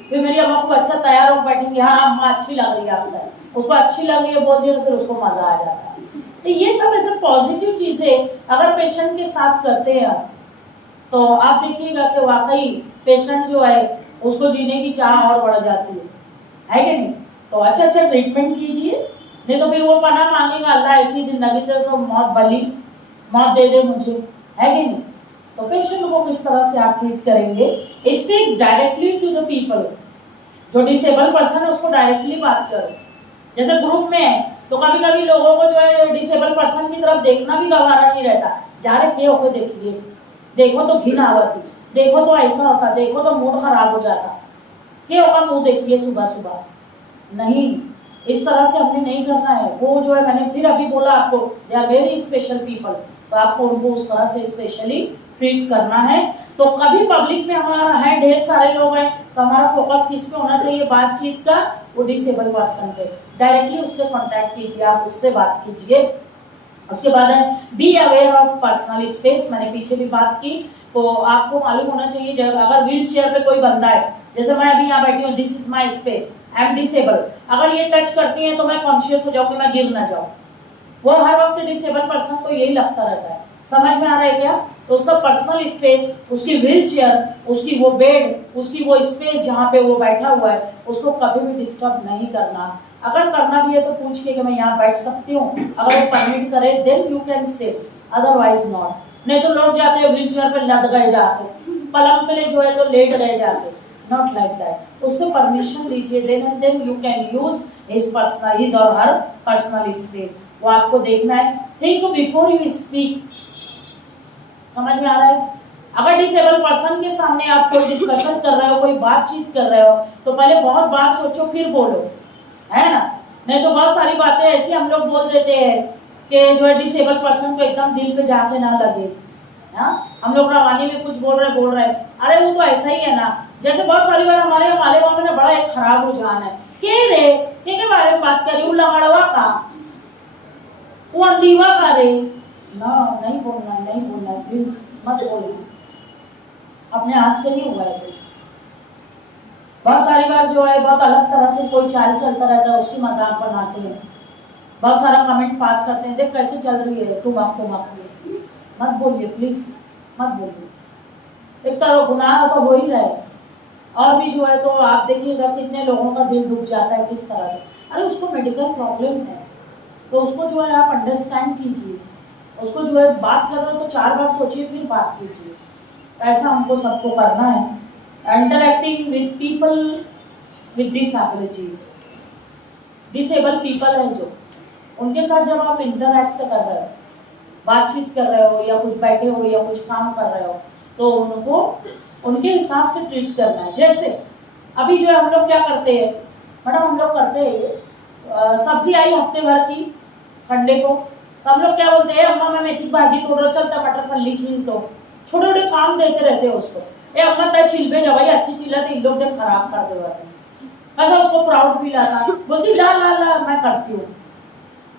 फिर मेरी अम्मा को अच्छा तैयार होकर बैठेंगे, हाँ अम्मा अच्छी लग रही है आपको, उसको अच्छी लग रही है बोल दिया तो फिर उसको मजा आ जाता है। तो ये सब ऐसे पॉजिटिव चीजें अगर पेशेंट के साथ करते हैं तो आप देखिएगा कि वाकई पेशेंट जो है उसको जीने की चाह और बढ़ जाती है कि नहीं। तो अच्छा ट्रीटमेंट कीजिए, नहीं तो फिर वो पना मांगेगा अल्लाह ऐसी जिंदगी दे सो मौत भली मौत दे दे मुझे, है कि नहीं। तो पेशेंट को किस तरह से आप ट्रीट करेंगे, speak directly to the people, जो डिसेबल पर्सन है उसको डायरेक्टली बात करो। जैसे ग्रुप में है तो कभी कभी लोगों को जो है डिसेबल पर्सन की तरफ देखना भी गवारा नहीं रहता, जा रहे के होकर देखिए, देखो तो घिन आवती, देखो तो ऐसा होता, देखो तो मूड खराब हो जाता, ये होगा मुंह देखिए सुबह सुबह, नहीं इस तरह से हमने नहीं करना है। वो जो है मैंने फिर अभी बोला आपको, they are very special people, तो आपको उनको उस तरह से स्पेशली ट्रीट करना है। तो कभी पब्लिक में हमारा है ढेर सारे लोग हैं तो हमारा फोकस किस पे होना चाहिए, बातचीत का, वो डिसेबल पर्सन पे डायरेक्टली उससे कांटेक्ट कीजिए, आप उससे बात कीजिए। उसके बाद है be aware of personal space, मैंने पीछे भी बात की, तो आपको मालूम होना चाहिए जब अगर व्हील चेयर पे कोई बंदा है, जैसे मैं अभी यहाँ बैठी हूँ, this is my space, I am disable, अगर ये टच करती है तो मैं कॉन्शियस हो जाऊँ कि मैं गिर ना जाऊँ। वो हर वक्त डिसेबल पर्सन को यही लगता रहता है, समझ में आ रहा है क्या। तो उसका पर्सनल स्पेस, उसकी व्हील चेयर, उसकी वो बेड, उसकी वो स्पेस जहाँ पे वो बैठा हुआ है, उसको कभी भी डिस्टर्ब नहीं करना। अगर करना भी है तो पूछ के कि मैं यहाँ बैठ सकती हूँ, अगर वो परमिट करे then you can sit, otherwise not. नहीं तो लोग जाते हैं व्हील चेयर पे लद गए जाके, पलंग पे जो है तो लेट गए जाके, नॉट लाइक दैट। उससे परमिशन लीजिए, then you can use his or her personal space. वो आपको देखना है, थिंक बिफोर यू स्पीक। समझ में आ रहा है? अगर डिसेबल पर्सन के सामने आप कोई डिस्कशन कर रहे हो, कोई बातचीत कर रहे हो, तो पहले बहुत बात सोचो फिर बोलो, है ना? नहीं तो बहुत सारी बातें ऐसी हम लोग बोल देते हैं कि जो है डिसेबल पर्सन को एकदम दिल पे जाके ना लगे। हाँ, हम लोग रवानी में कुछ बोल रहे हैं, अरे वो तो ऐसा ही है ना। जैसे बहुत सारी बार हमारे यहाँ मालेगांव में ना बड़ा एक खराब रुझान है, के बारे में बात करी, लंगड़वा का, वो अंधीवा का रे। ना, नहीं बोलना प्लीज, मत बोलो, अपने हाथ से नहीं हुआ है। बहुत सारी बार जो है बहुत अलग तरह से कोई चाल चलता रहता है, उसकी मजाक बनाते हैं, बहुत सारा कमेंट पास करते हैं, देख कैसे चल रही है तुम मत बोलिए प्लीज, मत बोलिए। एक तरह गुनाह तो हो ही रहा है, और भी जो है तो आप देखिएगा कितने लोगों का दिल दुख जाता है किस तरह से। अरे उसको मेडिकल प्रॉब्लम है, तो उसको जो है आप अंडरस्टैंड कीजिए, उसको जो है बात कर रहे हो तो 4 बार सोचिए फिर बात कीजिए। ऐसा हमको सबको करना है। Interacting with people with disabilities, disable people है जो, उनके साथ जब आप इंटरैक्ट कर रहे हो, बातचीत कर रहे हो, या कुछ बैठे हो या कुछ काम कर रहे हो, तो उनको उनके हिसाब से ट्रीट करना है। जैसे अभी जो है हम लोग क्या करते हैं मैडम, हम लोग करते हैं सब्जी आई हफ्ते भर की संडे को, तो हम लोग क्या बोलते हैं, अम्मा मैं मेथी की भाजी तोड़ रहा, चल टमाटर फल्ली छील दो। छोटे छोटे काम देते रहते हैं उसको, ए अम्मा तय छिल पे जा भाई, अच्छी चिल्ला तो इन लोग ने खराब कर दे रहे। ऐसा उसको प्राउड फील आता, बोलती ला ला ला मैं करती हूँ।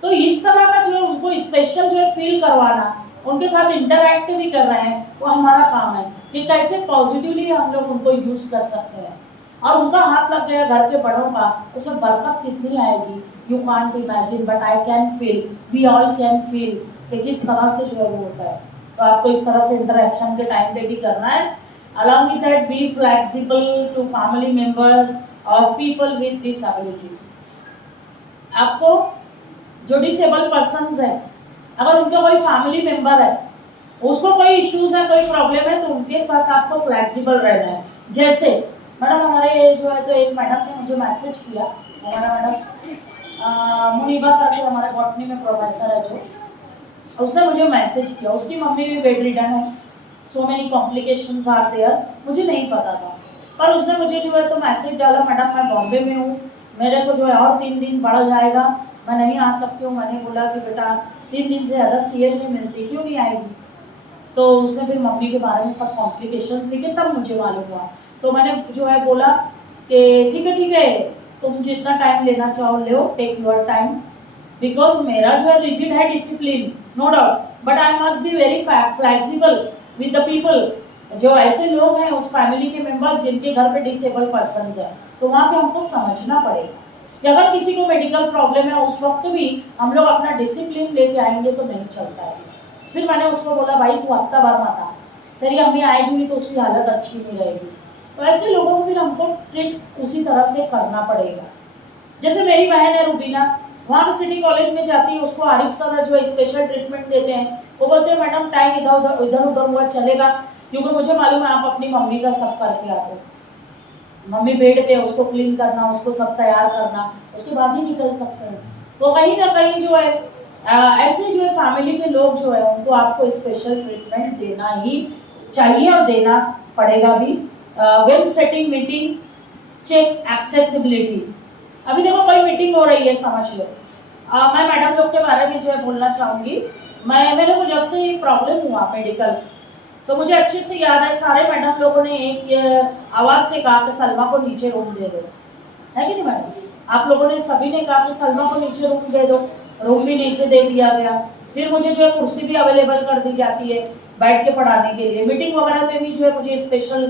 तो इस तरह का जो है उनको स्पेशल जो है फील करवाना, उनके साथ इंटरैक्ट भी कर रहे हैं, वो हमारा काम है कि कैसे पॉजिटिवली हम लोग उनको यूज कर सकते हैं। और उनका हाथ लग गया घर के बड़ों का, उसमें बरकत कितनी आएगी, you can't imagine, but I can feel, we all can feel कि किस तरह से जो है वो होता है। तो आपको इस तरह से इंटरेक्शन के टाइम पे भी करना है। Along with that be flexible to family members और पीपल विद डिसेबिलिटी। आपको जो डिसेबल पर्सन है, अगर उनका कोई फैमिली मेंबर है, उसको कोई इश्यूज है, कोई प्रॉब्लम है, तो उनके साथ आपको फ्लेक्सिबल रहना है। जैसे मैडम हमारे जो है तो एक मैडम ने मुझे मैसेज किया, हमारा मैडम मुनीबा करके हमारे बॉटनी में प्रोफेसर है जो, उसने मुझे मैसेज किया, उसकी मम्मी भी बेड रिडन है, so many complications are there, मुझे नहीं पता था, पर उसने मुझे जो है तो मैसेज डाला, मैडम मैं बॉम्बे में हूँ, मेरे को जो है और 3 दिन बढ़ जाएगा, मैं नहीं आ सकती हूँ। मैंने बोला कि बेटा 3 दिन से ज़्यादा सीएल नहीं मिलती, क्यों नहीं आएगी? तो उसने फिर मम्मी के बारे में सब कॉम्प्लिकेशंस लिखे, तब मुझे मालूम हुआ। तो मैंने जो है बोला कि ठीक है तुम जितना टाइम लेना चाहो लो, टेक योर टाइम, बिकॉज मेरा जो है रिजिड है discipline, no doubt, but I must be very flexible with the people. जो ऐसे लोग हैं उस फैमिली के मेंबर्स जिनके घर पे डिसेबल पर्सन है, तो वहाँ पे हमको समझना पड़ेगा कि अगर किसी को मेडिकल प्रॉब्लम है, उस वक्त भी हम लोग अपना डिसिप्लिन लेके आएंगे तो नहीं चलता है। फिर मैंने उसको बोला भाई तू हफ्ता भर मत आ, तेरी अम्मी आएगी भी तो उसकी हालत अच्छी नहीं रहेगी। तो ऐसे लोगों को फिर हमको ट्रीट उसी तरह से करना पड़ेगा। जैसे मेरी बहन है रूबीना, वहाँ पे सिटी कॉलेज में जाती है, उसको आरिफ सर जो है स्पेशल ट्रीटमेंट देते हैं। वो बोलते हैं मैडम टाइम इधर उधर हुआ चलेगा, क्योंकि मुझे मालूम है आप अपनी मम्मी का सब करके आते हो, मम्मी बेड पे उसको क्लीन करना, उसको सब तैयार करना, उसके बाद ही निकल सकते हैं। तो कहीं ना कहीं जो है ऐसे जो है फैमिली के लोग जो है उनको आपको स्पेशल ट्रीटमेंट देना ही चाहिए और देना पड़ेगा भी। Well setting meeting, check accessibility. अभी देखो कोई मीटिंग हो रही है, समझ लो, मैं मैडम लोग के बारे में जो है बोलना चाहूँगी। मेरे को जब से ये प्रॉब्लम हुआ मेडिकल, तो मुझे अच्छे से याद है सारे मैडम लोगों ने एक आवाज़ से कहा कि सलमा को नीचे रूम दे दो, है कि नहीं मैडम? आप लोगों ने सभी ने कहा कि सलमा को नीचे रूम दे दो, रूम भी नीचे दे दिया गया। फिर मुझे जो है कुर्सी भी अवेलेबल कर दी जाती है बैठ के पढ़ाने के लिए। मीटिंग वगैरह में भी जो है मुझे स्पेशल